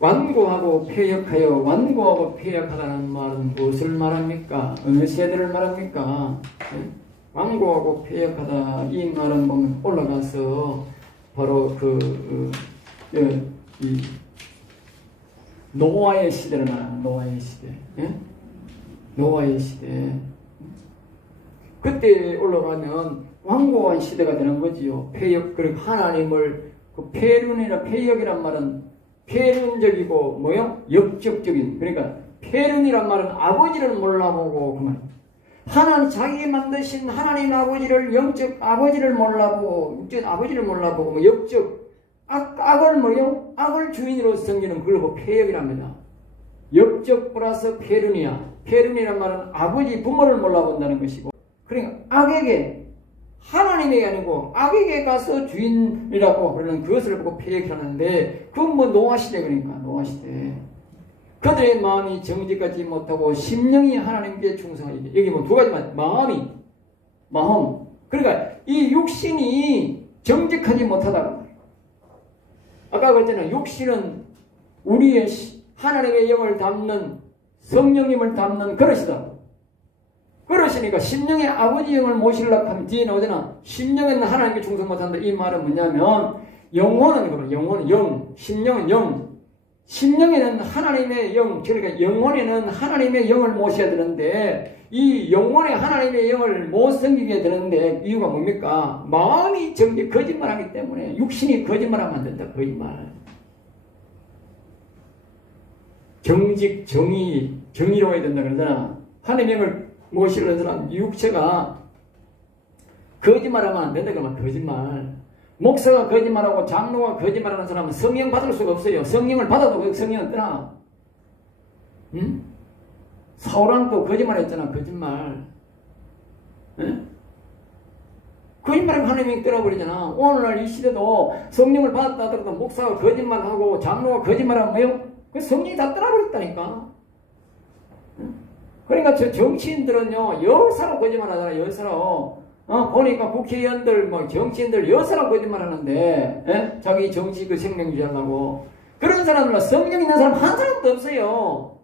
완고하고 폐역하여. 완고하고 폐역하다는 말은 무엇을 말합니까? 어느 세대를 말합니까? 완고하고 폐역하다 이 말은 보면 올라가서 바로 이 노아의 시대를 말하는 노아의 시대. 노아의 시대. 그때 올라가면 완고한 시대가 되는 거지요. 폐역, 그리고 하나님을 그 폐역이란 말은 폐륜적이고 뭐요? 역적적인. 그러니까 폐륜이란 말은 아버지를 몰라보고 그 말. 하나님 자기 만드신 하나님 아버지를 영적 아버지를 몰라보고 육적 아버지를 몰라보고 뭐 역적 악을 뭐요? 악을 주인으로 섬기는 그걸 보고 폐역이랍니다. 역적 플러스 폐륜이야. 폐륜이란 말은 아버지 부모를 몰라본다는 것이고. 그러니까 악에게 하나님에게 아니고 악에게 가서 주인이라고 그러는 그것을 보고 폐역하는데 그건 뭐 노아시대. 그러니까 노아시대. 그들의 마음이 정직하지 못하고 심령이 하나님께 충성하지. 여기 뭐 두 가지만. 마음. 그러니까 이 육신이 정직하지 못하다고. 아까 그랬잖아요. 육신은 우리의 하나님의 영을 담는 성령님을 담는 그릇이다. 그러시니까 심령의 아버지 영을 모시려고 하면 뒤에 나오잖아. 심령에는 하나님께 충성 못한다. 이 말은 뭐냐면 영혼은 그런 영혼은 영, 심령은 영. 심령에는 하나님의 영, 그러니까 영혼에는 하나님의 영을 모셔야 되는데 이 영혼에 하나님의 영을 못 섬기게 되는데 이유가 뭡니까? 마음이 거짓말하기 때문에. 육신이 거짓말하면 안 된다. 거짓말. 정직, 정의로워야 된다 그러잖아. 하나님의 영을 모시는 사람 육체가 거짓말하면 안 된다 그러면 거짓말. 목사가 거짓말하고 장로가 거짓말하는 사람은 성령 받을 수가 없어요. 성령을 받아도 성령은 떠나. 응? 사울왕도 거짓말했잖아. 거짓말. 응? 거짓말하면 하나님이 떠나버리잖아. 오늘날 이 시대도 성령을 받았다 하더라도 목사가 거짓말하고 장로가 거짓말하면 뭐요? 그 성령이 다 떠나버렸다니까. 응? 그러니까 저 정치인들은요 여사로 거짓말하잖아. 여사로. 보니까 국회의원들, 정치인들 여사로 거짓말 하는데, 자기 정치 그 생명 유지하려고. 그런 사람은 성령 있는 사람 한 사람도 없어요.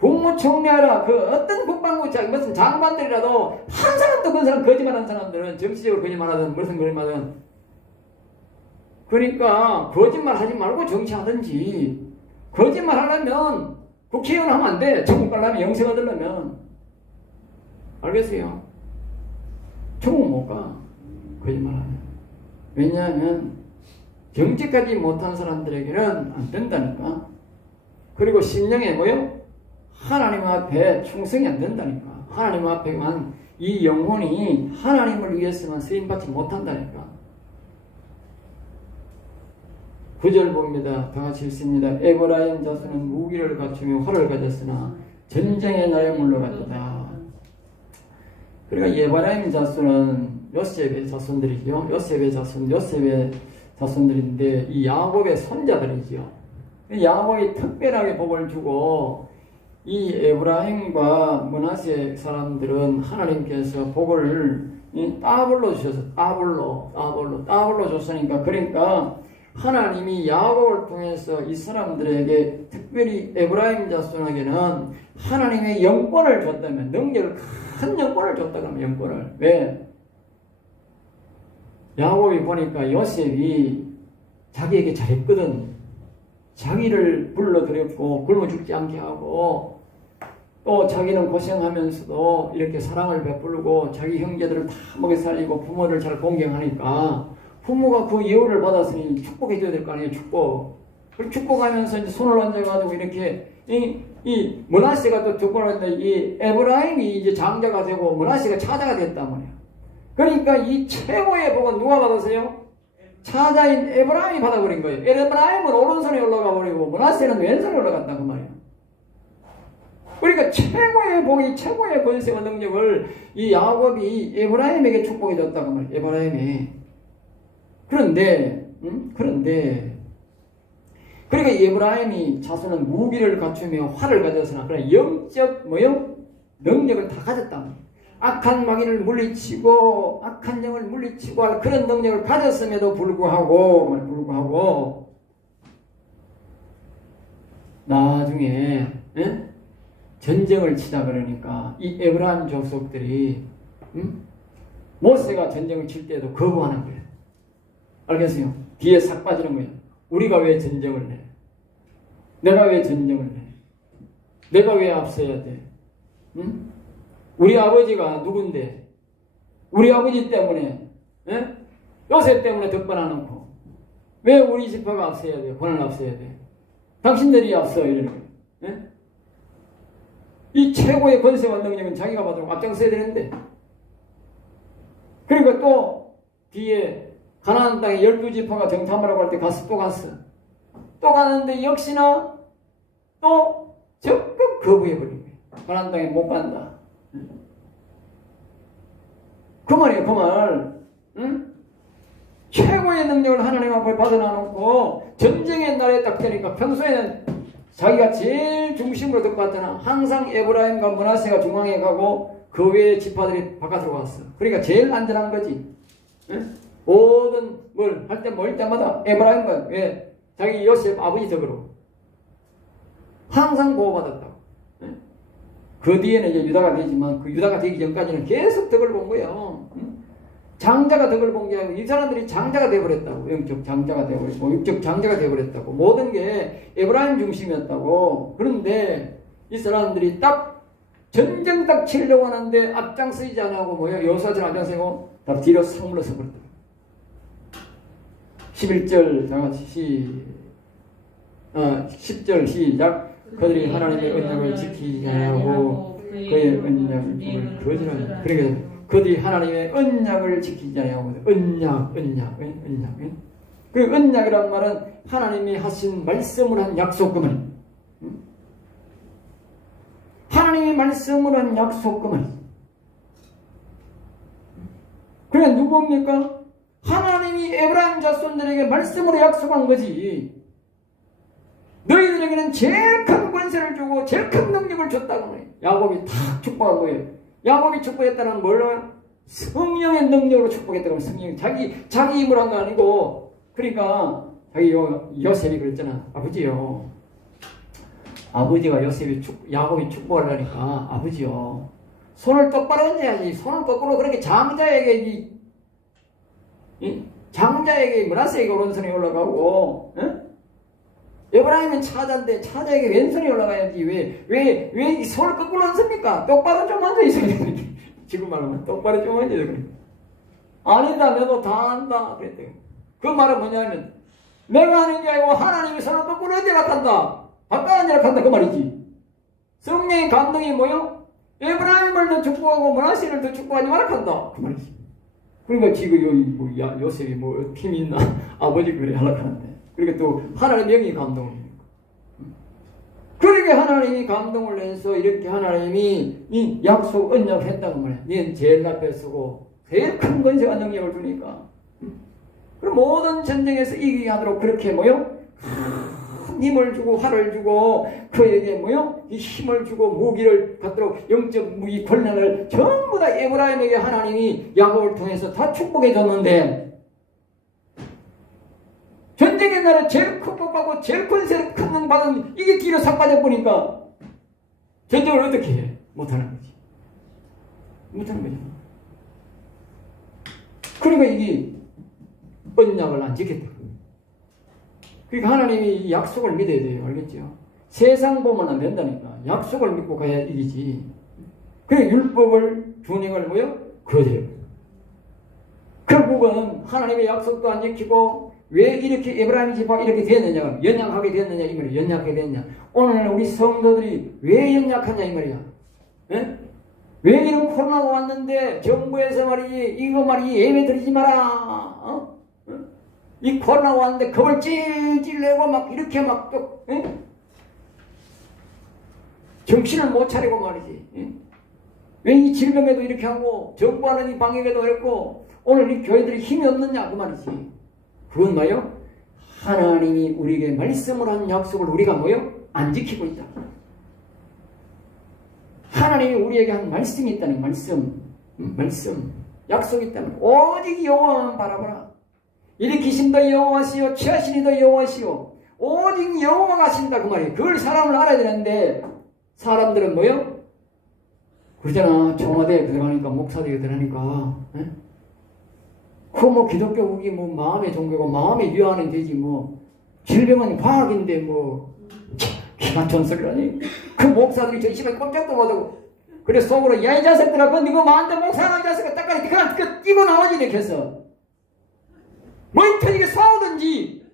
국무총리하라 그 어떤 국방부 무슨 장관들이라도 한 사람도 그 사람 거짓말하는 사람들은 정치적으로 거짓말하든 무슨 거짓말하든 그러니까 거짓말하지 말고 정치하든지 거짓말하려면 국회의원 하면 안 돼. 천국 가려면 영생 얻으려면 알겠어요? 천국 못 가. 거짓말하면. 왜냐하면 정직하지 못한 사람들에게는 안 된다니까. 그리고 심령에 뭐요? 하나님 앞에 충성이 안 된다니까. 하나님 앞에만 이 영혼이 하나님을 위해서만 쓰임받지 못한다니까. 9절 봅니다. 다 같이 읽습니다. 에브라임 자손은 무기를 갖추며 활을 가졌으나 전쟁의 날에 물러갔다. 그러니까 에브라임 자손은 요셉의 자손들이죠. 요셉의 자손들인데 이 야곱의 손자들이죠. 야곱이 특별하게 복을 주고 이 에브라임과 므낫세 사람들은 하나님께서 복을 따블로 주셔서 따블로 줬으니까 그러니까 하나님이 야곱을 통해서 이 사람들에게 특별히 에브라임 자손에게는 하나님의 영권을 줬다면 능력을 큰 영권을 줬다 그러면 영권을 왜? 야곱이 보니까 요셉이 자기에게 잘했거든. 자기를 불러들였고 굶어 죽지 않게 하고 또 자기는 고생하면서도 이렇게 사랑을 베풀고 자기 형제들을 다 먹여 살리고 부모를 잘 공경하니까 부모가 그 예우를 받았으니 축복해 줘야 될 거 아니에요. 축복. 축복하면서 이제 손을 얹어가지고 이렇게 이 므낫세가 또 축복을 했는데 이 에브라임이 이제 장자가 되고 므낫세가 차자가 됐단 말이야. 그러니까 이 최고의 복은 누가 받았어요? 차자인 에브라임이 받아버린 거예요. 에브라임은 오른손에 올라가 버리고 므낫세는 왼손에 올라갔다 그 말이야. 그러니까 최고의 복이 최고의 권세와 능력을 이 야곱이 에브라임에게 축복해 줬다 그 말이야. 에브라임이. 그런데 그러니까 에브라임이 자손은 무기를 갖추며 활을 가졌으나 그런 영적 능력을 다 가졌다. 악한 마귀를 물리치고 악한 영을 물리치고 할 그런 능력을 가졌음에도 불구하고 나중에 전쟁을 치다 그러니까 이 에브라임 족속들이 모세가 전쟁을 칠 때도 거부하는 거예요. 알겠어요? 뒤에 싹 빠지는 거예요. 우리가 왜 전쟁을 해? 내가 왜 전쟁을 해? 내가 왜 앞서야 돼? 응? 우리 아버지가 누군데? 우리 아버지 때문에 요셉 때문에 덕분하놓고 왜 우리 지파가 앞서야 돼? 권한 앞서야 돼? 당신들이 앞서 이러는 거예요. 이 최고의 권세와 능력은 자기가 받도록 앞장서야 되는데 그러니까 또 뒤에 가나안 땅에 12지파가 정탐하라고 할 때 또 갔어. 또 가는데 역시나 또 적극 거부해버린 거예요. 가나안 땅에 못 간다. 그 말이에요. 그 말. 응? 최고의 능력을 하나님 앞에 받아놔놓고 전쟁의 날에 딱 되니까 평소에는 자기가 제일 중심으로 듣고 왔잖아. 항상 에브라임과 므낫세가 중앙에 가고 그 외의 지파들이 바깥으로 갔어. 그러니까 제일 안전한 거지. 응? 모든 뭘 할 때 뭘 때마다 에브라임은 왜 자기 요셉 아버지 덕으로 항상 보호받았다고. 응? 그 뒤에는 이제 유다가 되지만 그 유다가 되기 전까지는 계속 덕을 본 거예요. 응? 장자가 덕을 본 게 아니고 이 사람들이 장자가 되어버렸다고. 영적 장자가 되어버렸고 육적 장자가 되어버렸다고. 모든 게 에브라임 중심이었다고. 그런데 이 사람들이 딱 전쟁 딱 치려고 하는데 앞장서지 않고 뭐예요? 여호수아처 앞장서고 다 뒤로 싹 물러서 버렸다. 11절 다 같이 10절 시작. 그들이 하나님의 언약을 지키지 않고 그의 언약을 거절하는. 그러니까 그들이 하나님의 언약을 지키지 않고 언약. 그 언약이란 말은 하나님이 하신 말씀을 한 약속금을 하나님이 말씀을 한 약속금을 그게 누구입니까? 하나님이 에브라임 자손들에게 말씀으로 약속한 거지. 너희들에게는 제일 큰 권세를 주고 제일 큰 능력을 줬다고 해요. 야곱이 다 축복한 거예요. 야곱이 축복했다는 뭘로? 성령의 능력으로 축복했다고. 성령 자기 힘으로 한 거 아니고. 그러니까 자기 요셉이 그랬잖아. 아버지요. 아버지가 야곱이 축복하려니까 아버지요 손을 똑바로 얹어야지. 손을 거꾸로 그렇게 장자에게 장자에게 므낫세에게 오른손이 올라가고 에브라임은 차자인데 차자에게 왼손이 올라가야지. 왜 손을 거꾸로 얹습니까? 똑바로 좀 얹어 있어야 돼. 지금 말하면 똑바로 좀 얹어야 돼. 아니다 내도 다 안다 그랬대. 그 말은 뭐냐면 내가 하는 게 아니고 하나님이 손을 거꾸로 얹으라 한다. 바꿔 얹으라 한다 그 말이지. 성령의 감동이 뭐요? 에브라임을 더 축복하고 므낫세를 더 축복하지 말라 한다 그 말이지. 그러니까 지금 여기 요셉이 뭐 힘이 있나 아버지 그래 하려고 하는데 그러니까 또 하나님의 영이 감동을 해요. 그러니까 하나님이 감동을 해서 이렇게 하나님이 이 약속 언약했다고 말이야. 니는 제일 앞에 서고 제일 큰 권세와 능력을 주니까 그럼 모든 전쟁에서 이기게 하도록 그렇게 뭐요? 힘을 주고 활을 주고 그에게 뭐요? 이 힘을 주고 무기를 갖도록 영적 무기 권한을 전부 다 에브라임에게 하나님이 야곱을 통해서 다 축복해 줬는데 전쟁의 날에 제일 큰 복받고 제일 권세를 큰 능 받은 이게 뒤로 싹 빠져보니까 전쟁을 어떻게 해? 못하는 거지. 못하는 거죠. 그러니까 이게 언약을 안 지켰다. 그러니까 하나님이 약속을 믿어야 돼요. 알겠죠? 세상 보면 안 된다니까. 약속을 믿고 가야 이기지. 그래 율법을 준행을 뭐요? 거절해요. 결국은 하나님의 약속도 안 지키고 왜 이렇게 에브라임 지파가 이렇게 됐느냐? 연약하게 됐느냐 이 말이야. 연약하게 됐냐? 오늘 우리 성도들이 왜 연약하냐 이 말이야. 에? 왜 이런 코로나가 왔는데 정부에서 말이지 이거 말이지 예배 드리지 마라. 이 코로나 왔는데 겁을 찔찔 내고 막 이렇게 막 또 정신을 못 차리고 말이지. 왜 이 질병에도 이렇게 하고 정부하는 이 방역에도 그랬고 오늘 이 교회들이 힘이 없느냐 그 말이지. 그건 뭐요? 하나님이 우리에게 말씀을 한 약속을 우리가 뭐요? 안 지키고 있다. 하나님이 우리에게 한 말씀이 있다는 말씀 약속이 있다는 오직 여호와만 바라보라. 일으키신다 여호와시오 취하시니도 여호와시오 오직 여호와가 하신다 그 말이에요. 그걸 사람을 알아야 되는데 사람들은 뭐요? 그러잖아. 청와대에 들어가니까 목사들이 들어가니까 그 뭐 기독교국이 뭐 마음의 종교고 마음의 유한은 되지 뭐 질병은 과학인데 뭐 기관총 소리라니. 그 목사들이 저 시간에 꼼짝도 못하고 그래 속으로 야 이 자식들아 그 니가 마한테 목사하는 자식아 딱까지 그냥 뛰고 나오지 이렇게 해서 뭐 터지게 싸우든지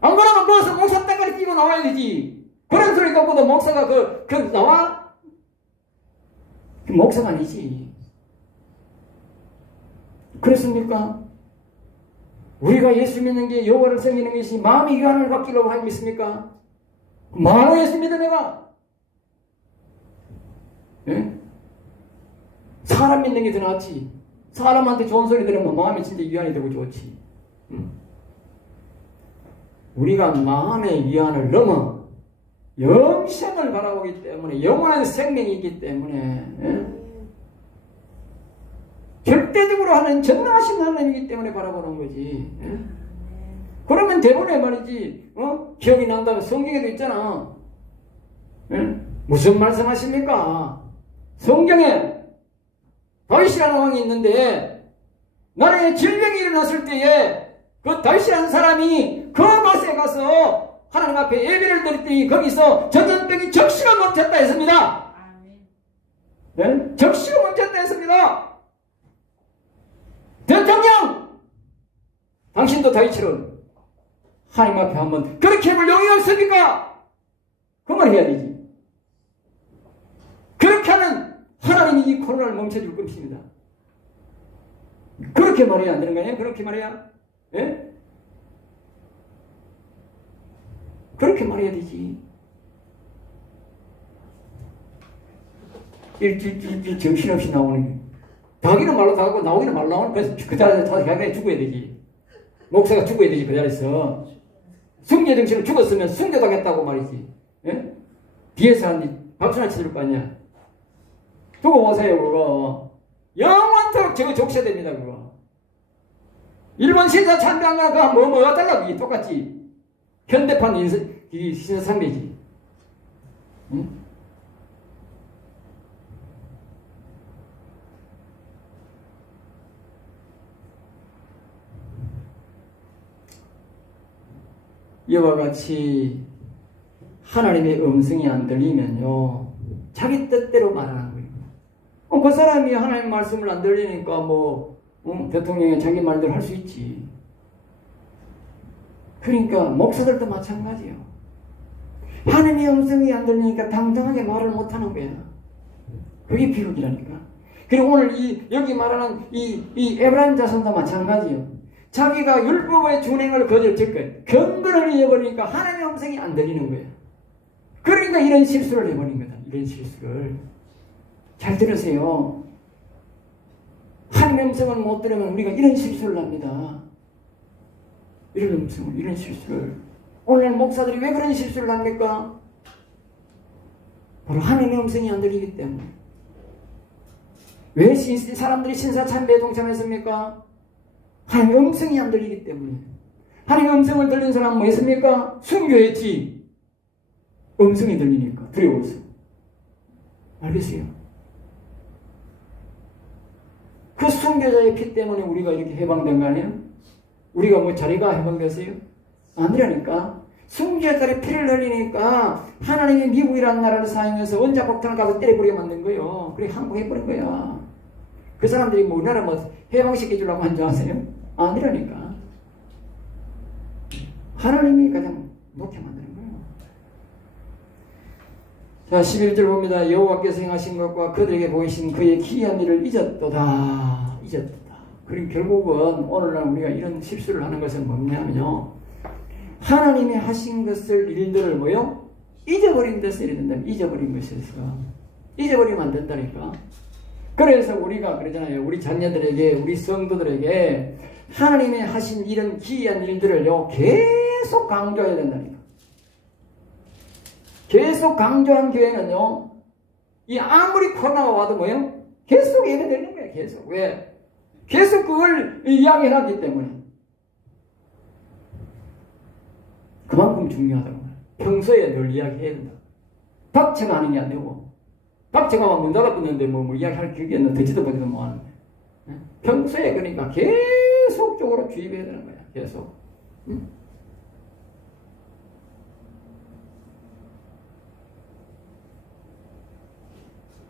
안 그러면 거기서 목사 땅까지 뛰고 나와야 되지. 그런 소리 갖고도 목사가 그 나와? 그 목사가 아니지. 그렇습니까? 우리가 예수 믿는 게 여호와를 섬기는 것이 마음의 유한을 받기로 하고 믿습니까? 뭐하러 예수 믿어 내가? 예? 사람 믿는 게 더 낫지. 사람한테 좋은 소리 들으면 마음이 진짜 위안이 되고 좋지. 우리가 마음의 위안을 넘어 영생을 바라보기 때문에 영원한 생명이 있기 때문에 절대적으로 하는 전능하신 하나님이기 때문에 바라보는 거지. 그러면 대본에 말이지 기억이 난다면 성경에도 있잖아. 무슨 말씀하십니까? 성경에 다윗이라는 왕이 있는데 나라에 질병이 일어났을 때에 그 다윗이라는 사람이 그 곳에 가서 하나님 앞에 예배를 드렸더니 거기서 전염병이 적시가 멈췄다 했습니다. 네? 적시가 멈췄다 했습니다. 대통령 당신도 다윗처럼 하나님 앞에 한번 그렇게 해볼 용이 없습니까? 그 말 해야 되지. 그렇게 하면 하나님이 이 코로나를 멈춰줄 것입니다. 그렇게 말해야 안 되는 거 아니에요? 그렇게 말해야? 예? 그렇게 말해야 되지. 일주일 정신없이 나오는 게. 자기는 말로 다 하고 나오기는 말로 나오는 거야. 그 자리에서 자기가 죽어야 되지. 목사가 죽어야 되지 그 자리에서. 승려 정신을 죽었으면 승려당했다고 말이지. 예? 뒤에서 한 박수나 쳐줄 거 아니야. 두고 보세요 그거. 영원토록 저거 족쇄 됩니다 그거. 일본 신사 참배한 거나 그거 뭐 어달라고 이게 똑같지. 현대판 신사상배지. 응? 이와 같이 하나님의 음성이 안 들리면요, 자기 뜻대로 말하는 거예요. 그 사람이 하나님 말씀을 안 들리니까 대통령이 자기 말대로 할 수 있지. 그러니까 목사들도 마찬가지예요. 하나님의 음성이 안 들리니까 당당하게 말을 못하는 거야. 그게 비극이라니까. 그리고 오늘 여기 말하는 이 에브라임 자손도 마찬가지예요. 자기가 율법의 준행을 거절했거든. 경건을 잃어버리니까 하나님의 음성이 안 들리는 거예요. 그러니까 이런 실수를 해버린 거다. 이런 실수를. 잘 들으세요. 하나님의 음성을 못 들으면 우리가 이런 실수를 합니다. 이런 실수를. 오늘날 목사들이 왜 그런 실수를 합니까? 바로 하나님의 음성이 안 들리기 때문에. 왜 사람들이 신사참배에 동참했습니까? 하나님의 음성이 안 들리기 때문에. 하나님의 음성을 들린 사람은 뭐 했습니까? 순교했지. 음성이 들리니까 두려워서. 알겠어요? 그 순교자의 피 때문에 우리가 이렇게 해방된 거 아니에요? 우리가 자리가 해방됐어요? 아니라니까. 순교자들의 피를 흘리니까 하나님의 미국이라는 나라를 사용해서 원자폭탄을 가서 때려버리게 만든 거예요. 그래 항복해버린 거야. 그 사람들이 우리나라 해방시켜주려고 한 줄 아세요? 아니라니까. 하나님이 가장 높게 만드는 거예요. 자, 11절 봅니다. 여호와께서 행하신 것과 그들에게 보이신 그의 기이한 일을 잊었도다. 그리고 결국은 오늘날 우리가 이런 실수를 하는 것은 뭐냐면요, 하나님이 하신 것을 일들을 잊어버린 데서 이래 된다. 잊어버린 것에서 잊어버리면 안 된다니까. 그래서 우리가 그러잖아요. 우리 자녀들에게, 우리 성도들에게 하나님이 하신 이런 기이한 일들을요 계속 강조해야 된다니까. 계속 강조한 교회는요, 아무리 코로나가 와도 계속 예배되는 거예요. 계속. 왜? 계속 그걸 이야기해놨기 때문에. 그만큼 중요하다고. 평소에 늘 이야기해야 된다. 박체가 하는 게 안 되고, 박체가 문 닫아붙는데 이야기할 기회는 듣지도 보지도 못하는 거야. 평소에 그러니까 계속적으로 주입해야 되는 거야. 계속. 응?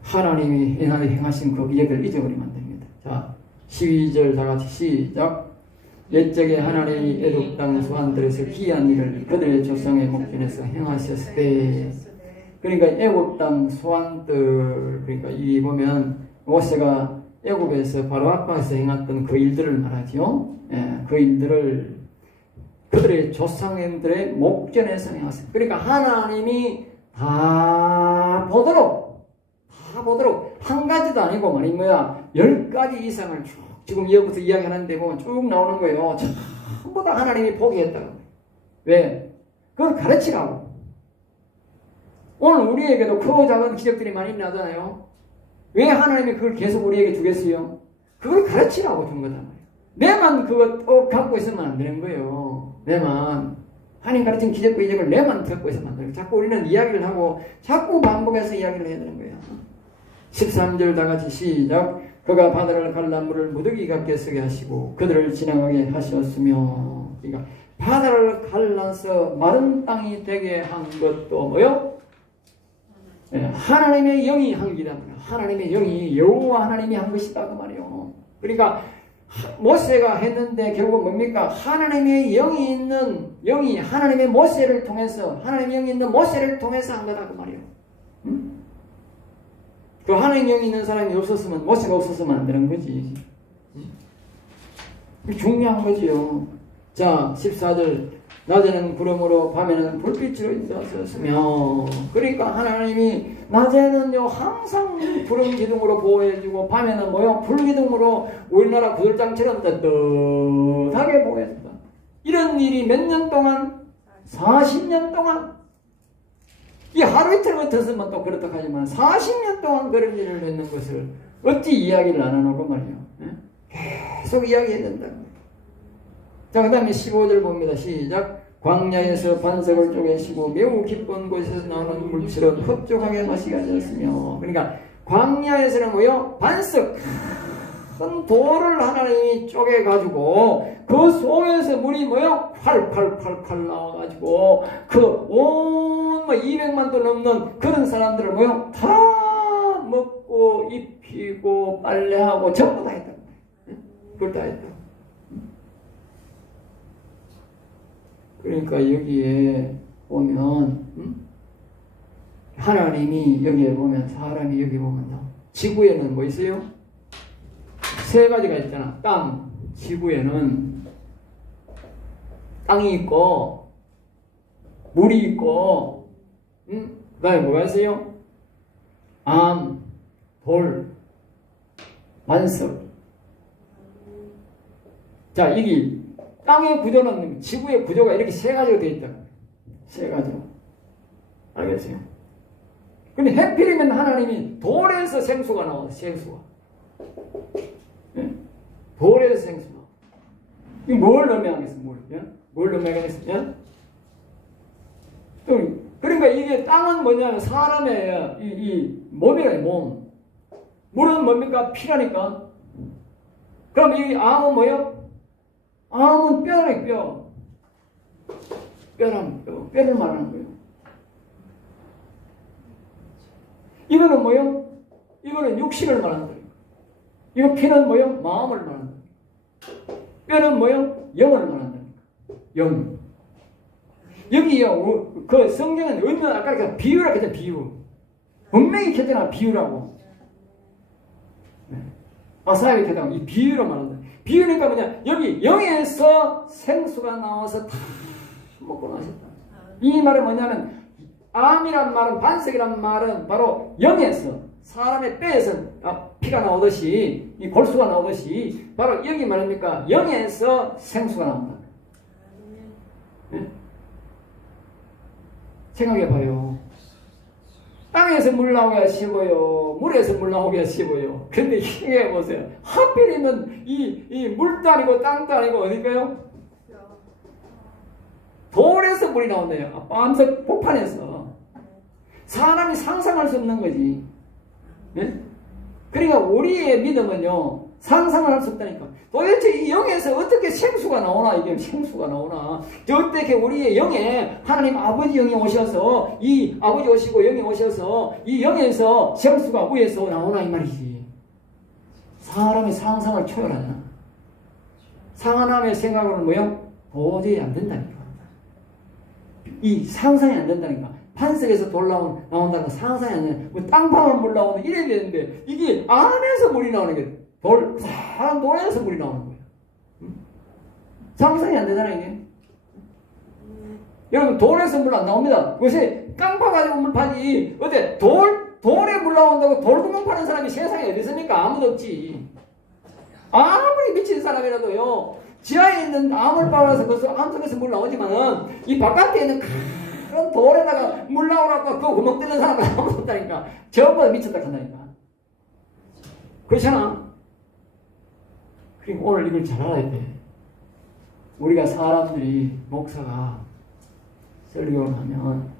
하나님이 행하신 그 기적을 잊어버리면 안 됩니다. 자, 12절 다 같이 시작. 옛적에 하나님이 애굽 땅 소환들에서 기이한 일을 그들의 조상의 목전에서 행하셨을 때, 그러니까 애굽 땅 소환들, 그러니까 이 보면 모세가 애굽에서 바로 앞에서 행했던 그 일들을 말하죠. 그 일들을 그들의 조상들의 목전에서 행하셨어요. 그러니까 하나님이 다 보도록 한 가지도 아니고 10가지 이상을 쭉 지금 여기부터 이야기하는데 보면 쭉 나오는 거예요. 전부 다 하나님이 보게 했다는 거예요. 왜? 그걸 가르치라고. 오늘 우리에게도 그 작은 기적들이 많이 나잖아요. 왜 하나님이 그걸 계속 우리에게 주겠어요? 그걸 가르치라고 준 거단 말이에요. 내만 그거 갖고 있으면 안 되는 거예요. 내만. 하나님 가르친 기적과 이적을 내만 갖고 있으면 안 돼요. 자꾸 우리는 이야기를 하고 자꾸 반복해서 이야기를 해야 되는 거예요. 13절 다 같이 시작. 그가 바다를 갈라 물을 무더기 같게 서게 하시고 그들을 지나가게 하셨으며. 그러니까 바다를 갈라서 마른 땅이 되게 한 것도 하나님의 영이 한 기다. 하나님의 영이 여호와 하나님이 한 것이다 그 말이에요. 그러니까 모세가 했는데 결국 뭡니까? 하나님의 영이 하나님의 모세를 통해서, 하나님의 영이 있는 모세를 통해서 한 거다 그 말이에요. 그 하나님의 영이 있는 사람이 없었으면, 모세가 없었으면 안 되는 거지. 중요한 거지요. 자, 14절. 낮에는 구름으로 밤에는 불빛으로 인도하셨으며. 그러니까 하나님이 낮에는요 항상 구름 기둥으로 보호해주고 밤에는 불 기둥으로 우리나라 구들장처럼 떳떳하게 보호해준다. 이런 일이 몇 년 동안? 40년 동안. 이 하루 이틀 같았으면 또 그렇다 하지만 40년 동안 그런 일을 했는 것을 어찌 이야기를 안 하노고 말이에요. 계속 이야기해야 된다. 자, 그 다음에 15절 봅니다. 시작. 광야에서 반석을 쪼개시고 매우 깊은 곳에서 나오는 물처럼 흡족하게 마시게 하셨으며. 그러니까 광야에서는 뭐요? 반석 큰 돌을 하나님이 쪼개가지고 그 속에서 물이 뭐요? 팔팔팔팔 나와가지고 그온 200만도 넘는 그런 사람들을 뭐요? 다 먹고 입히고 빨래하고 전부 다 했다. 그걸 다 했다. 그러니까 여기에 보면 하나님이 여기에 보면 사람이 여기 보면 지구에는 뭐 있어요? 세 가지가 있잖아. 땅, 지구에는 땅이 있고 물이 있고 그 다음에 뭐가 있어요? 암, 돌, 반석. 자, 이게 땅의 구조는 지구의 구조가 이렇게 세 가지로 되어 있다. 세 가지로. 알겠어요? 근데 해필이면 하나님이 돌에서 생수가 나와. 생수가. 네? 돌에서 생수가. 이거 뭘 의미하겠어? 뭘 의미하겠어? 그러니까 이게 땅은 뭐냐면 사람의 이 몸이래, 몸. 물은 뭡니까? 피라니까. 그럼 이 암은 뭐예요? 암은 뼈래, 뼈. 뼈라는 뼈. 뼈를 말하는 거예요. 이거는 뭐예요? 이거는 육신을 말하는 거예요. 이거 피는 뭐예요? 마음을 말하는 거예요. 뼈는 뭐예요? 영을 말하는 거예요. 영. 여기요, 그 성경은 얼마나 아까 그 비유라 했잖아, 비유. 분명히 했잖아, 비유라고. 아사야가 했잖아, 이 비유로 말한다. 비유니까 뭐냐, 여기 영에서 생수가 나와서 다 먹고 나셨다. 이 말은 뭐냐면, 암이란 말은, 반석이란 말은 바로 영에서, 사람의 뼈에서 피가 나오듯이, 이 골수가 나오듯이, 바로 여기 말입니까? 영에서 생수가 나온다. 네? 생각해봐요. 땅에서 물 나오기가 쉬워요. 물에서 물 나오기가 쉬워요. 근데 이게 보세요. 하필이면 이 물도 아니고 땅도 아니고 어딜까요? 돌에서 물이 나온대요. 밤새 폭판에서. 사람이 상상할 수 없는 거지. 네? 그러니까 우리의 믿음은요, 상상을 할 수 없다니까. 도대체 이 영에서 어떻게 생수가 나오나, 이게 생수가 나오나. 어떻게 우리의 영에 하나님 아버지 영이 오셔서, 이 아버지 오시고 영이 오셔서, 이 영에서 생수가 위에서 나오나, 이 말이지. 사람의 상상을 초월하잖아. 상하남의 생각으로는 뭐요? 도저히 안 된다니까. 이 상상이 안 된다니까. 반석에서 돌 나온다는 거 상상이 안 돼. 뭐 땅방울 물 나오는 이래야 되는데, 이게 안에서 물이 나오는 게 사람 돌에서 물이 나오는 거예요. 상상이 안 되잖아, 이게. 여러분, 돌에서 물 안 나옵니다. 요새 깡 파가지고 물 파지. 어때? 돌에 물 나온다고 돌구멍 파는 사람이 세상에 어디 있습니까? 아무도 없지. 아무리 미친 사람이라도요, 지하에 있는 암을 빨아서 그 암석에서 물 나오지만은, 이 바깥에 있는 그런 돌에다가 물 나오라고 그 구멍 뚫는 사람은 아무도 없다니까. 전부 다 미쳤다 한다니까. 그렇잖아. 그러니까 오늘 이걸 잘 알아야 돼. 우리가 사람들이, 목사가 설교를 하면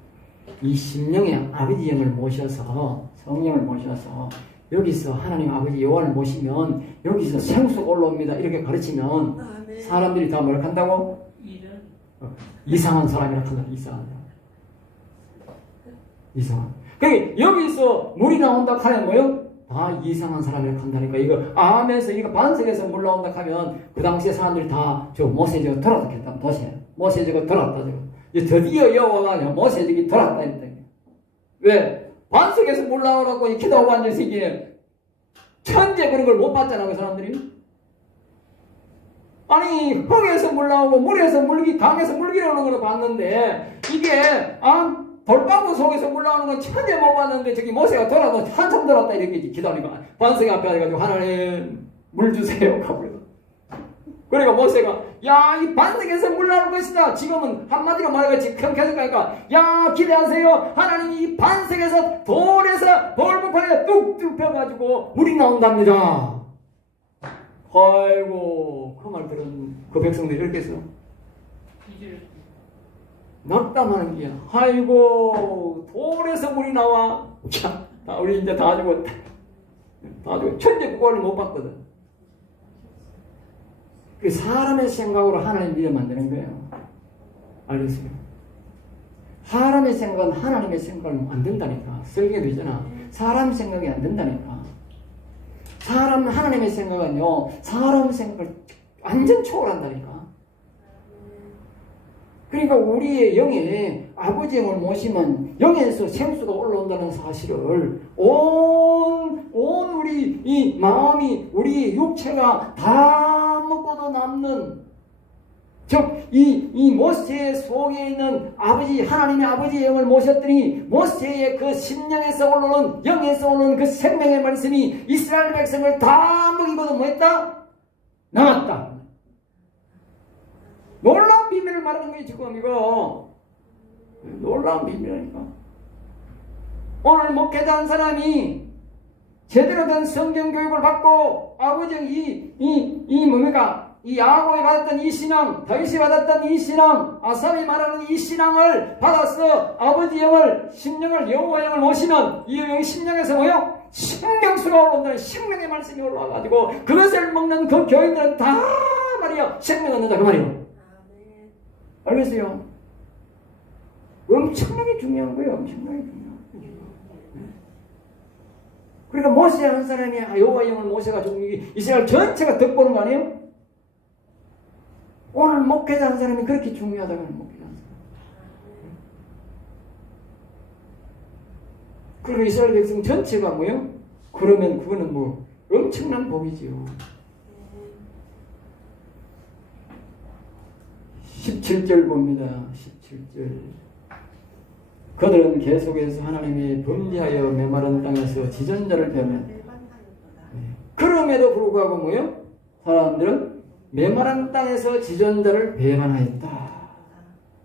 이 심령의 아버지 영을 모셔서, 성령을 모셔서 여기서 하나님 아버지 여호와를 모시면 여기서 생수가 올라옵니다. 이렇게 가르치면 사람들이 다 뭘 한다고? 이상한 사람이라 한다. 이상한 사람. 이상한. 그러니까 여기서 물이 나온다 하면 뭐요? 다 이상한 사람이라 한다니까. 이거 암에서, 이거 반석에서 물 나온다 하면 그 당시에 사람들이 다 저 모세지가 돌았다 했다. 모세지가 돌았다. 드디어 여호와가 모세지가 돌았다 했다. 왜? 반석에서 물 나오라고 기도하고 앉아서 이게 천재 그런 걸 못 봤잖아, 그 사람들이. 아니, 흙에서 물 나오고 물에서 강에서 물기 나오는 걸 봤는데, 이게 돌방울 속에서 물 나오는 건 천재 못 봤는데, 저기 모세가 돌아도 한참 돌았다 이렇게 기도하니까 반석이 앞에 와가지고 하나님 물 주세요 하고. 그러니까 모세가 야, 이 반석에서 물 나올 것이다. 지금은 한마디로 말해가지고 계속 가니까 야, 기대하세요. 하나님이 이 반석에서 돌에서 돌부판에 뚝뚝 펴가지고 물이 나온답니다. 아이고, 그 말 들은 그 백성들이 이렇게 했어. 낙담하는 게야. 아이고, 돌에서 물이 나와. 자, 우리 이제 다 죽었다. 다 죽었다. 천재 구원을 못 받거든. 그 사람의 생각으로 하나님 믿어 만드는 거예요. 알겠어요? 사람의 생각은 하나님의 생각은 안 된다니까. 설계되잖아. 사람 생각이 안 된다니까. 하나님의 생각은요, 사람 생각을 완전 초월한다니까. 그러니까 우리의 영에 아버지의 영을 모시면 영에서 생수가 올라온다는 사실을 우리 이 마음이, 우리 육체가 다 먹고도 남는, 즉 이 모세 속에 있는 하나님의 아버지의 영을 모셨더니 모세의 그 심령에서 올라오는, 영에서 올라오는 그 생명의 말씀이 이스라엘 백성을 다 먹이고도 뭐했다? 남았다. 놀라운 비밀을 말하는 거예요, 지금 이거. 놀라운 비밀이니까. 오늘 목회자 한 사람이 제대로 된 성경 교육을 받고 아버지 이 야고에 받았던 이 신앙, 다윗이 받았던 이 신앙, 아삽이 말하는 이 신앙을 받아서 아버지 영을, 심령을, 여호와 영을 모시면 이 영이 심령에서 뭐요? 생명수가 올라온다는 생명의 말씀이 올라와가지고 그것을 먹는 그 교인들은 다 말이야 생명 얻는다 그 말이에요. 알겠어요? 엄청나게 중요한 거예요. 엄청나게 중요한 거예요. 그러니까 모세 한 사람이 여호와 영을 모셔가지고 이스라엘 전체가 덕보는 거 아니에요? 오늘 목회자 한 사람이 그렇게 중요하다고 하는 목회자 한 사람. 그리고 이스라엘 백성 전체가 뭐예요? 그러면 그거는 뭐 엄청난 복이지요. 17절 봅니다. 17절. 그들은 계속해서 하나님이 범죄하여 메마른 땅에서 지존자를 배면, 그럼에도 불구하고 뭐요? 사람들은 메마른 땅에서 지존자를 배반하였다.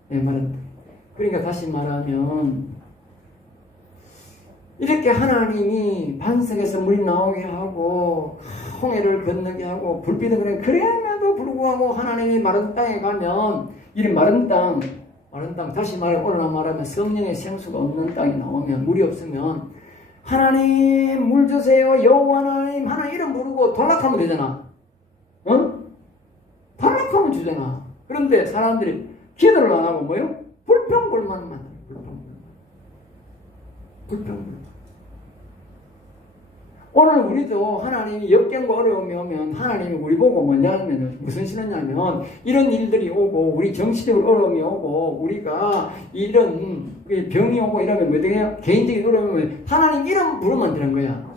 메마른 땅. 그러니까 다시 말하면 이렇게 하나님이 반석에서 물이 나오게 하고 홍해를 건너게 하고 불빛을 그래, 그럼에도 불구하고 하나님이 마른 땅에 가면 이 마른 땅 다시 오늘 말하면 성령의 생수가 없는 땅에 나오면, 물이 없으면 하나님 물 주세요, 여호와 하나님 이름 부르고 돌락하면 되잖아. 돌락하면 주잖아. 그런데 사람들이 기도를 안 하고 뭐요? 불평불만만 만들어. 불평불만. 오늘 우리도 하나님이 역경과 어려움이 오면 하나님이 우리 보고 뭐냐면 무슨 신었냐면, 이런 일들이 오고 우리 정치적으로 어려움이 오고 우리가 이런 병이 오고 이러면 뭐 되냐? 개인적인 어려움이 오면 하나님 이름 부르면 되는 거야.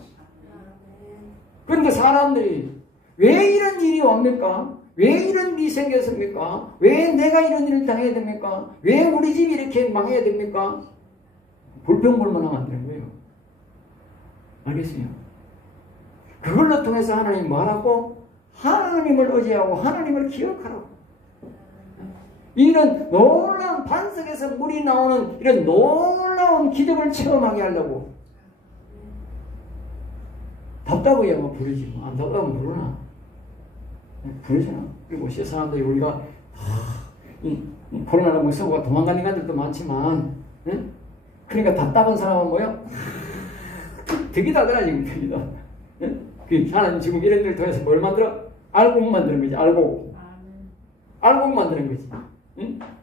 그런데 사람들이 왜 이런 일이 옵니까? 왜 이런 일이 생겼습니까? 왜 내가 이런 일을 당해야 됩니까? 왜 우리 집이 이렇게 망해야 됩니까? 불평불만하면 안 되는 거예요. 알겠어요? 그걸로 통해서 하나님 뭐하라고? 하나님을 의지하고 하나님을 기억하라고. 이런 놀라운 반석에서 물이 나오는 이런 놀라운 기적을 체험하게 하려고. 덥다고 뭐 부르지. 안 덥다고 부르나? 부르잖아. 그리고 사람들이 우리가 이 코로나로 무서워 도망가는 가들도 많지만, 그러니까 답답한 사람은 뭐야? 득이다더라 지금 득이다. 하나님 지금 이런 일을 통해서 뭘 만들어? 알곡 만드는 거지. 알곡 만드는 거지.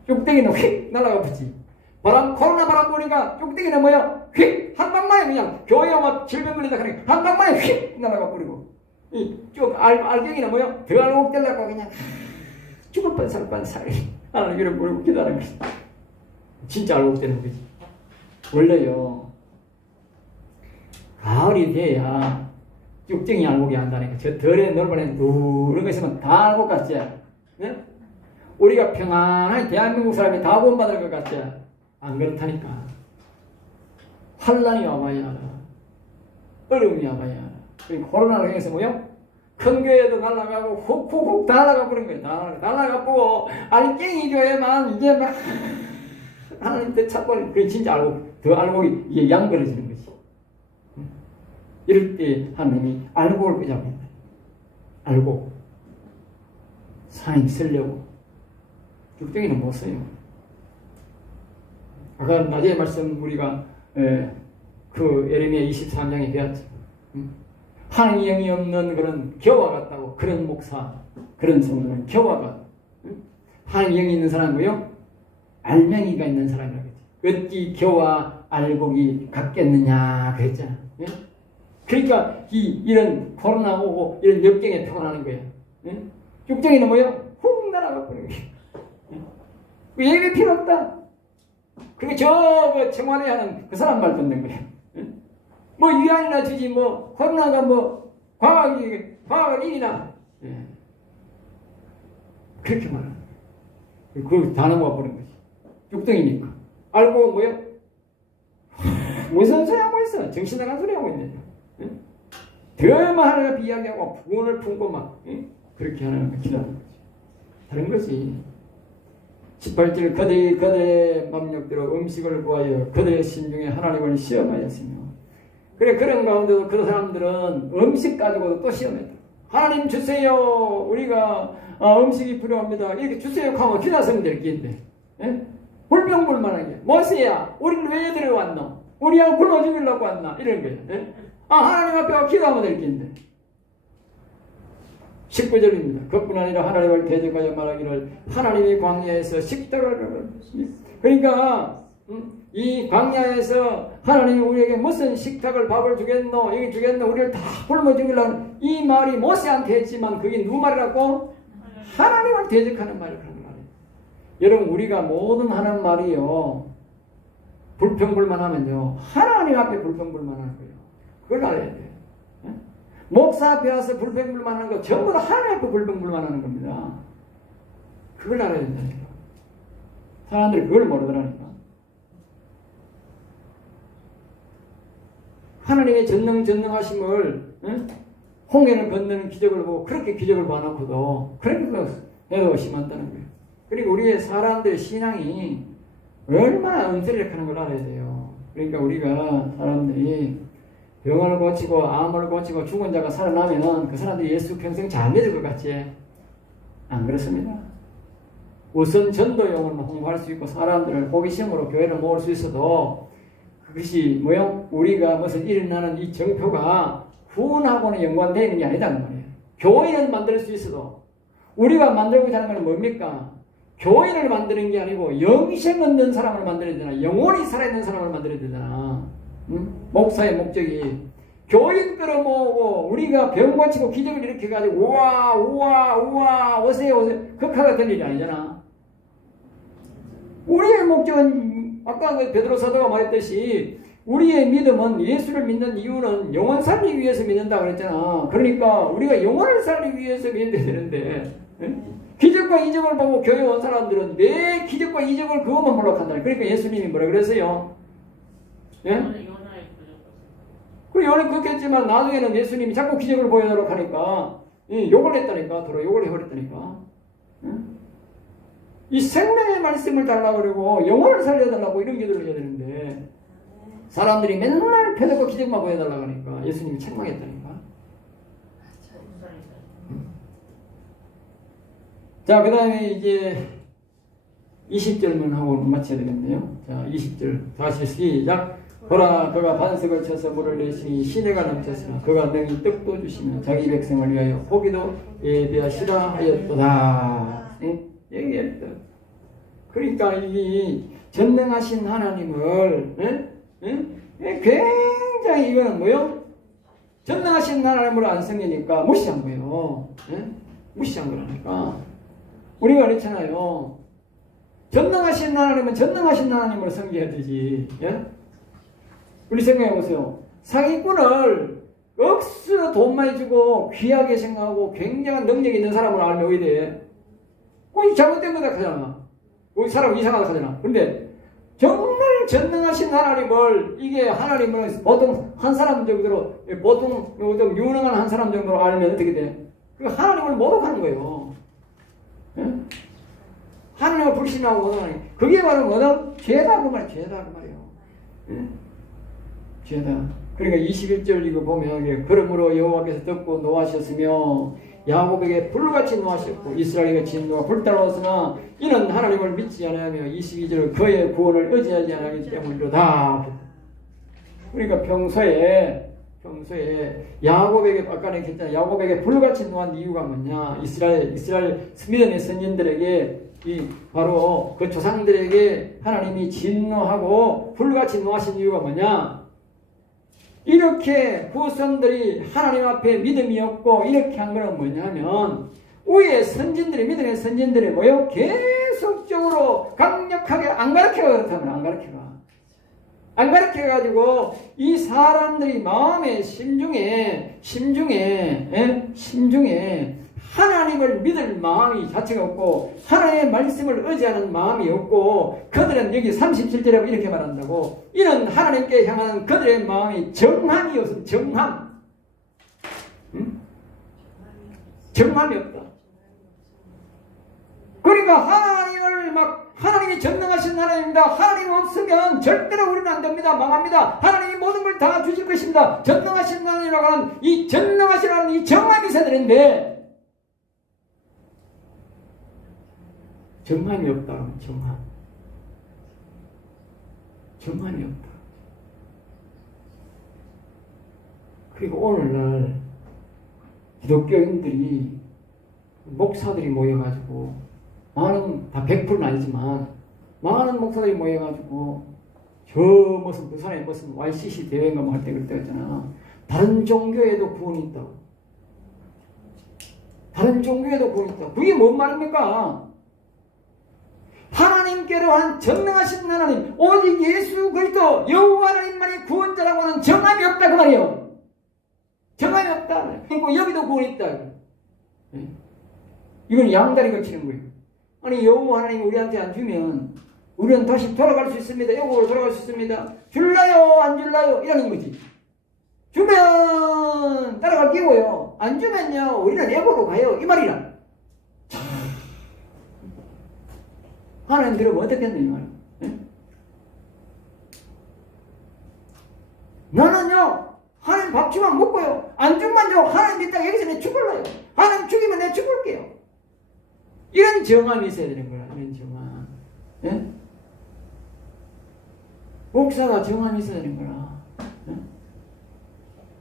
쭉대기는 휙 날아가 붙지. 코로나 바람 보니까 쭉대기는 뭐야? 휙 한 방만에 그냥 교회가 막 질병 걸린다 하니까 한 방만에 휙 날아가 버리고, 쭉 알갱이는 뭐야? 더 알곡 되려고 그냥 죽을 뻔 살 뻔살 하나님 이런 걸 기다리는 거지. 진짜 알곡 되는 거지. 원래요, 가을이 돼야 쭉정이 알곡이 한다니까. 저 덜에 넓은에 누런 거 있으면 다 알곡 같지? 네? 우리가 평안하게 대한민국 사람이 다 구원받을 것 같지? 안 그렇다니까. 환란이 와봐야 알아. 어려움이 와봐야 알아. 그리고 코로나로 인해서 뭐요? 큰 교회도 날아가고 훅훅훅 다 날아가 버린 거예요. 다 날아가고 알갱이 교회만 이제 막 하나님 때 찾고, 그래 진짜 알곡, 더 알곡이 이게 양벌어지는 거지. 이럴 때 하나님이 알곡을 끄잡는다. 알곡. 산에 쓰려고. 쭉정이는 못 써요. 아까 낮에 말씀 우리가 그 예레미야 23장에 배웠죠. 하나님의 영이 없는 그런 겨와 같다고. 그런 목사, 그런 성도는 겨와 같다. 하나님의 영이 있는 사람은 뭐요? 알맹이가 있는 사람이라고 했지. 어찌 겨와 알곡이 같겠느냐 그랬잖아. 예? 그러니까 이런 코로나 오고 이런 역경에 태어나는 거야. 예? 육정이는 뭐요? 훅 날아가 버리는 거야. 예? 얘기 필요 없다. 그게 그 청와대 하는 그 사람 말 듣는 거야. 예? 뭐 위안이나 주지 뭐 코로나가 뭐 과학은 일이나. 예. 그렇게 말하는 거야. 그걸 다 넘어가 버린 거지. 육등이니까. 알고 뭐요? 무슨 소리 하고 있어? 정신 나간 소리 하고 있네. 응? 더 하나가 비이야기하고 부원을 품고 막 응? 그렇게 하는 거 기도하는 거지. 다른 거지. 18절 그대의 맘력대로 음식을 구하여 그대의 신중에 하나님을 시험하였으며 그래 그런 가운데도 그 사람들은 음식 가지고도 또 시험했다. 하나님 주세요. 우리가 음식이 필요합니다. 이렇게 주세요 하면 기도하시면 될 게인데 불평불만하게 모세야 우리를 왜 데려왔노? 우리하고 굶어 죽이려고 왔나? 이런 거예요. 예? 하나님 앞에 기도하면 될 게인데 19절입니다. 그뿐 아니라 하나님을 대적하여 말하기를 하나님이 광야에서 식탁을 그러니까 이 광야에서 하나님이 우리에게 무슨 식탁을 밥을 주겠노? 여기 주겠노? 우리를 다 굶어 죽이려고 이 말이 모세한테 했지만 그게 누구 말이라고? 하나님을 대적하는 말을 하는 말이에요. 여러분 우리가 모든 하는 말이요 불평불만하면요 하나님 앞에 불평불만하는 거예요. 그걸 알아야 돼요. 예? 목사 앞에 와서 불평불만하는 거 전부 다 하나님 앞에 불평불만하는 겁니다. 그걸 알아야 된다니까. 사람들이 그걸 모르더라니까. 하나님의 전능하심을 홍해를 건너는 기적을 보고 그렇게 기적을 봐놓고도 그렇게 해도 심한다는 거예요. 그리고 우리의 사람들의 신앙이 얼마나 은퇴력하는 걸 알아야 돼요. 그러니까 우리가 사람들이 병을 고치고 암을 고치고 죽은 자가 살아나면 그 사람들이 예수 평생 잘 믿을 것 같지? 안 그렇습니다. 우선 전도용으로 홍보할 수 있고 사람들을 호기심으로 교회를 모을 수 있어도 그것이 뭐요? 우리가 무슨 일어나는 이 정표가 후원하고는 연관되어 있는 게 아니다는 말이에요. 교인을 만들 수 있어도 우리가 만들고자 하는 건 뭡니까? 교인을 만드는 게 아니고 영생 얻는 사람을 만들어야 되잖아. 영원히 살아있는 사람을 만들어야 되잖아. 응? 목사의 목적이 교인 끌어모으고 우리가 병 고치고 기적을 일으켜가지고 우와 오세요 극화가 될 일이 아니잖아. 우리의 목적은 아까 그 베드로 사도가 말했듯이 우리의 믿음은 예수를 믿는 이유는 영원 살리기 위해서 믿는다 그랬잖아. 그러니까 우리가 영원을 살리기 위해서 믿어야 되는데 기적과 이적을 보고 교회 온 사람들은 내 기적과 이적을 그것만 몰락한다. 그러니까 예수님이 뭐라 그랬어요? 예? 그 요는 그렇겠지만 나중에는 예수님이 자꾸 기적을 보여달라고 하니까 욕을 했다니까. 도로 욕을 해버렸다니까. 이 생명의 말씀을 달라고 그러고 영혼을 살려달라고 이런 기도를 해야 되는데 사람들이 맨날 표적과 기적만 보여달라고 하니까 예수님이 책망했다니까. 자, 그 다음에 이제 20절만 하고 마쳐야 되겠네요. 자, 20절 다시 시작. 보라 그가 반석을 쳐서 물을 내시니 시내가 넘쳤으나 그가 능히 떡도 주시며 자기 백성을 위하여 호기도 예비하시라 하였도다. 얘기했다. 그러니까 이 전능하신 하나님을 굉장히 이거는 뭐요? 전능하신 하나님을 안 섬기니까 무시한 거예요. 무시한 거라니까. 우리가 그렇잖아요. 전능하신 하나님은 전능하신 하나님을 섬겨야 되지. 예? 우리 생각해 보세요. 사기꾼을 억수로 돈 많이 주고 귀하게 생각하고 굉장한 능력 있는 사람을 알면 어디 돼? 이 잘못된 거다 하잖아. 우리 사람 이상하다 하잖아. 근데 정말 전능하신 하나님을 이게 하나님을 보통 한 사람 정도로 보통 좀 유능한 한 사람 정도로 알면 어떻게 돼? 그 하나님을 모독하는 거예요. 예? 하나님을 불신하고 모독하는 그게 바로 뭐다? 죄다 그 말, 죄다 그 말이에요. 예? 죄다. 그러니까 21절 이거 보면 그러므로 여호와께서 듣고 노하셨으며 야곱에게 불같이 노하셨고 이스라엘에게 진노가 불타올랐으나 이는 하나님을 믿지 않으며 22절 그의 구원을 의지하지 않기 때문이로다. 그러니까 평소에 야곱에게 아까 얘기했잖아요. 야곱에게 불같이 노한 이유가 뭐냐? 이스라엘 믿음의 선진들에게 바로 그 조상들에게 하나님이 진노하고 불같이 노하신 이유가 뭐냐? 이렇게 후손들이 하나님 앞에 믿음이 없고 이렇게 한 거는 뭐냐면 위에 선진들이 믿음의 선진들이 뭐요? 계속적으로 강력하게 안 가르쳐가 그렇다면 안 가르쳐가지고 이 사람들이 마음의 심중에 하나님을 믿을 마음이 자체가 없고 하나님의 말씀을 의지하는 마음이 없고 그들은 여기 37절에 이렇게 말한다고 이는 하나님께 향하는 그들의 마음이 정함이 없음. 정함이 없다. 그러니까 하나님이 전능하신 하나님입니다. 하나님 없으면 절대로 우리는 안 됩니다. 망합니다. 하나님이 모든 걸 다 주실 것입니다. 전능하신 하나님이라고 하는 이 전능하신 하나님 이 정함이 있어야 되는데 정함이 없다. 정함이 없다. 그리고 오늘날 기독교인들이 목사들이 모여가지고 많은 다 100%는 아니지만 많은 목사들이 모여가지고 저 무슨 부산에 무슨 YCC 대회인가 뭐 할 때 그럴 때 있잖아. 다른 종교에도 구원이 있다고. 다른 종교에도 구원이 있다고. 그게 뭔 말입니까? 하나님께로 한 전능하신 하나님 오직 예수 그리스도 여호와 하나님만이 구원자라고 하는 정함이 없다 그 말이에요. 정함이 없다. 그리고 여기도 구원이 있다. 이건 양다리 걸치는 거예요. 아니 여호와 하나님이 우리한테 안 주면 우리는 다시 돌아갈 수 있습니다. 영국으로 돌아갈 수 있습니다. 줄라요 안 줄라요 이러는 거지. 주면 따라갈 끼고요. 안 주면요 우리는 애고로 가요. 이 말이라. 하나님 들으면 어떻겠노 이 말. 나는요 하나님 밥 주면 먹고요. 안 주면요 하나님 있다가 여기서 내 죽을래요. 하나님 죽이면 내 죽을게요. 이런 정함이 있어야 되는 거야. 이런 정함. 예? 목사가 정함이 있어야 되는 거라. 예?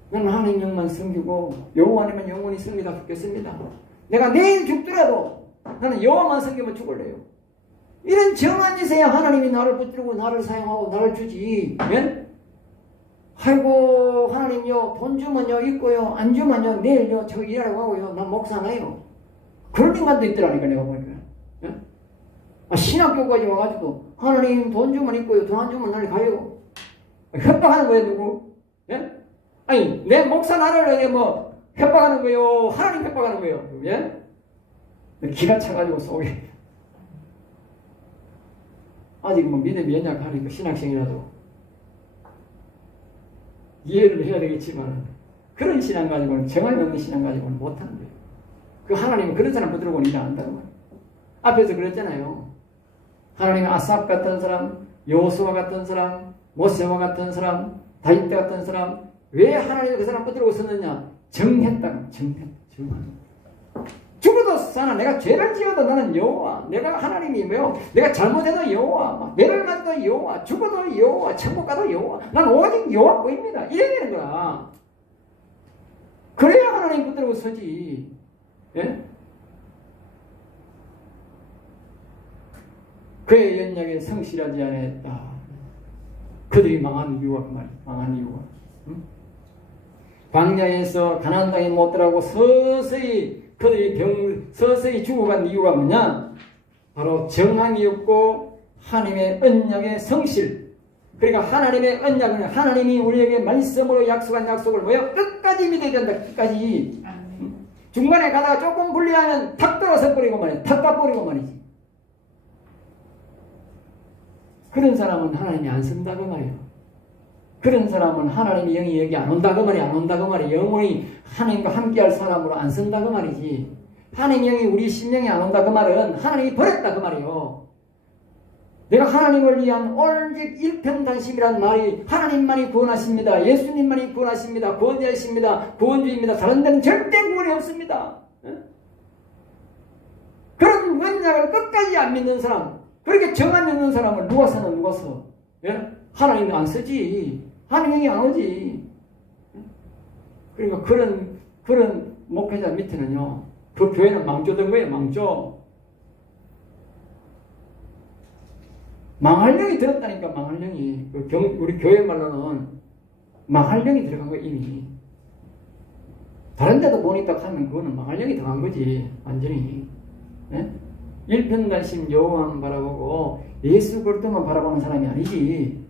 나는 하나님 영만 섬기고 여호와 하나님만 영원히 섬기다 죽겠습니다. 내가 내일 죽더라도 나는 여호와만 섬기면 죽을래요. 이런 정함이 있어야 하나님이 나를 붙들고 나를 사용하고 나를 주지. 예? 아이고 하나님요 돈 주면요 있고요 안 주면요 내일요 저 일하라고 하고요 난 목사나요. 그런 인간도 있더라니까 내가 보니까. 예? 신학교까지 와가지고 하나님 돈 주면 있고요 돈 안 주면 날 가요. 협박하는 거예요 누구? 예? 아니 내 목사 나를 뭐 협박하는 거예요 하나님 협박하는 거예요. 예? 기가 차가지고 속에 아직 뭐 믿음이 연약하니까 신학생이라도 이해를 해야 되겠지만 그런 신앙 가지고는 정함이 없는 신앙 가지고는 못하는 거예요. 그 하나님은 그런 사람 붙들고는 일 안 한다는 거예요. 앞에서 그랬잖아요. 하나님은 아삽 같은 사람, 여호수아 같은 사람, 모세와 같은 사람, 다윗 같은 사람 왜 하나님이 그 사람 붙들고 있었느냐? 정함. 죽어도 사나 내가 죄를 지어도 나는 여호와. 내가 하나님이 뭐요? 내가 잘못해도 여호와. 매를 맞도 여호와. 죽어도 여호와. 천국 가도 여호와. 난 오직 여호와 거입니다. 이래야 되는 거야. 그래야 하나님 붙들고 서지. 예? 그의 연약에 성실하지 않았다. 그들이 망한 이유가 그 말이야. 망한 이유가. 응? 광야에서 가나안 땅에 못 들어가고 서서히 그들이 서서히 죽어간 이유가 뭐냐? 바로 정함이 없고 하나님의 언약의 성실. 그러니까 하나님의 언약은 하나님이 우리에게 말씀으로 약속한 약속을 뭐요? 끝까지 믿어야 된다. 끝까지. 중간에 가다가 조금 불리하면 탁 떨어서 버리고 말이야. 탁 빠버리고 말이지. 그런 사람은 하나님이 안 쓴다 그 말이에요. 그런 사람은 하나님의 영이 여기 안 온다 그 말이야. 안 온다 그 말이야. 영원히 하나님과 함께할 사람으로 안 쓴다 그 말이지. 하나님의 영이 우리 심령에 안 온다 그 말은 하나님이 버렸다 그 말이에요. 내가 하나님을 위한 오직 일편단심이란 말이 하나님만이 구원하십니다. 예수님만이 구원하십니다. 구원자이십니다. 구원주입니다. 다른 데는 절대 구원이 없습니다. 그런 언약을 끝까지 안 믿는 사람, 그렇게 정 안 믿는 사람을 누가 쓰나 누가 써? 예? 하나님이 안 쓰지. 하나님이 안 오지. 그러니까 그런 목회자 밑에는요, 그 교회는 망조된 거예요, 망조. 망할 영이 들었다니까, 망할 영이. 우리 교회 말로는 망할 영이 들어간 거 이미. 다른 데도 보니까 하면 그거는 망할 영이 들어간 거지, 완전히. 예? 일편단심 여호와만 바라보고 예수 그리스도만 바라보는 사람이 아니지.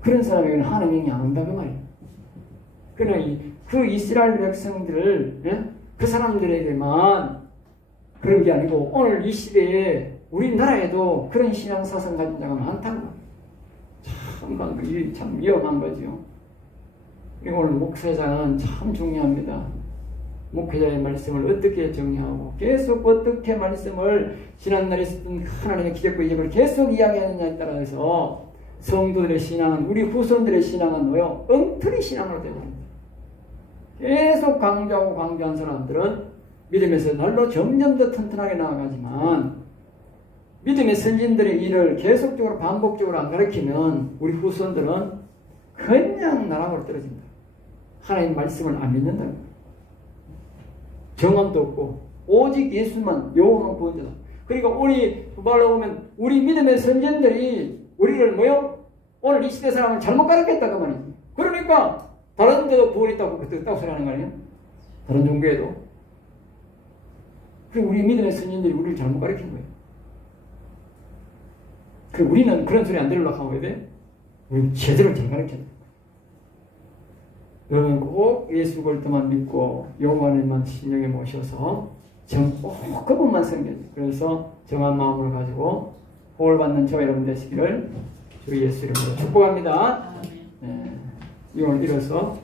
그런 사람에게는 하나님의 영이 안 온다 그 말이에요. 그러나 그 이스라엘 백성들을, 예? 그 사람들에게만 그런 게 아니고 오늘 이 시대에 우리나라에도 그런 신앙사상 가진 자가 많다고. 참 위험한 거죠. 그리고 오늘 목회자는 참 중요합니다. 목회자의 말씀을 어떻게 정리하고 계속 어떻게 말씀을 지난날에 있었던 하나님의 기적과 이적을 계속 이야기하느냐에 따라서 성도들의 신앙은, 우리 후손들의 신앙은 뭐요? 엉터리 신앙으로 되어갑니다. 계속 강조하고 강조한 사람들은 믿음에서 날로 점점 더 튼튼하게 나아가지만 믿음의 선진들의 일을 계속적으로 반복적으로 안 가르치면 우리 후손들은 그냥 나락으로 떨어진다. 하나님 말씀을 안 믿는다는 거예요. 정함도 없고 오직 예수만 여호와만 구원자다. 그러니까 우리 말로 보면 우리 믿음의 선진들이 우리를 뭐요? 오늘 이 시대 사람을 잘못 가르쳤다 그 말이지. 그러니까 다른 데도 구원 있다고 그때 딱 소리하는 거 아니에요? 다른 종교에도. 그리고 우리 믿음의 선진들이 우리를 잘못 가르친 거예요. 그 우리는 그런 소리 안 들으려고 하고 해야 돼? 우리 제대로 잘 가르쳐야 돼. 여러분 꼭 예수 그리스도만 믿고 여호와님만 신령에 모셔서 꼭 그분만 섬겨요. 그래서 정한 마음을 가지고 복을 받는 저와 여러분 되시기를 주 예수 이름으로 축복합니다. 네. 이걸 일어서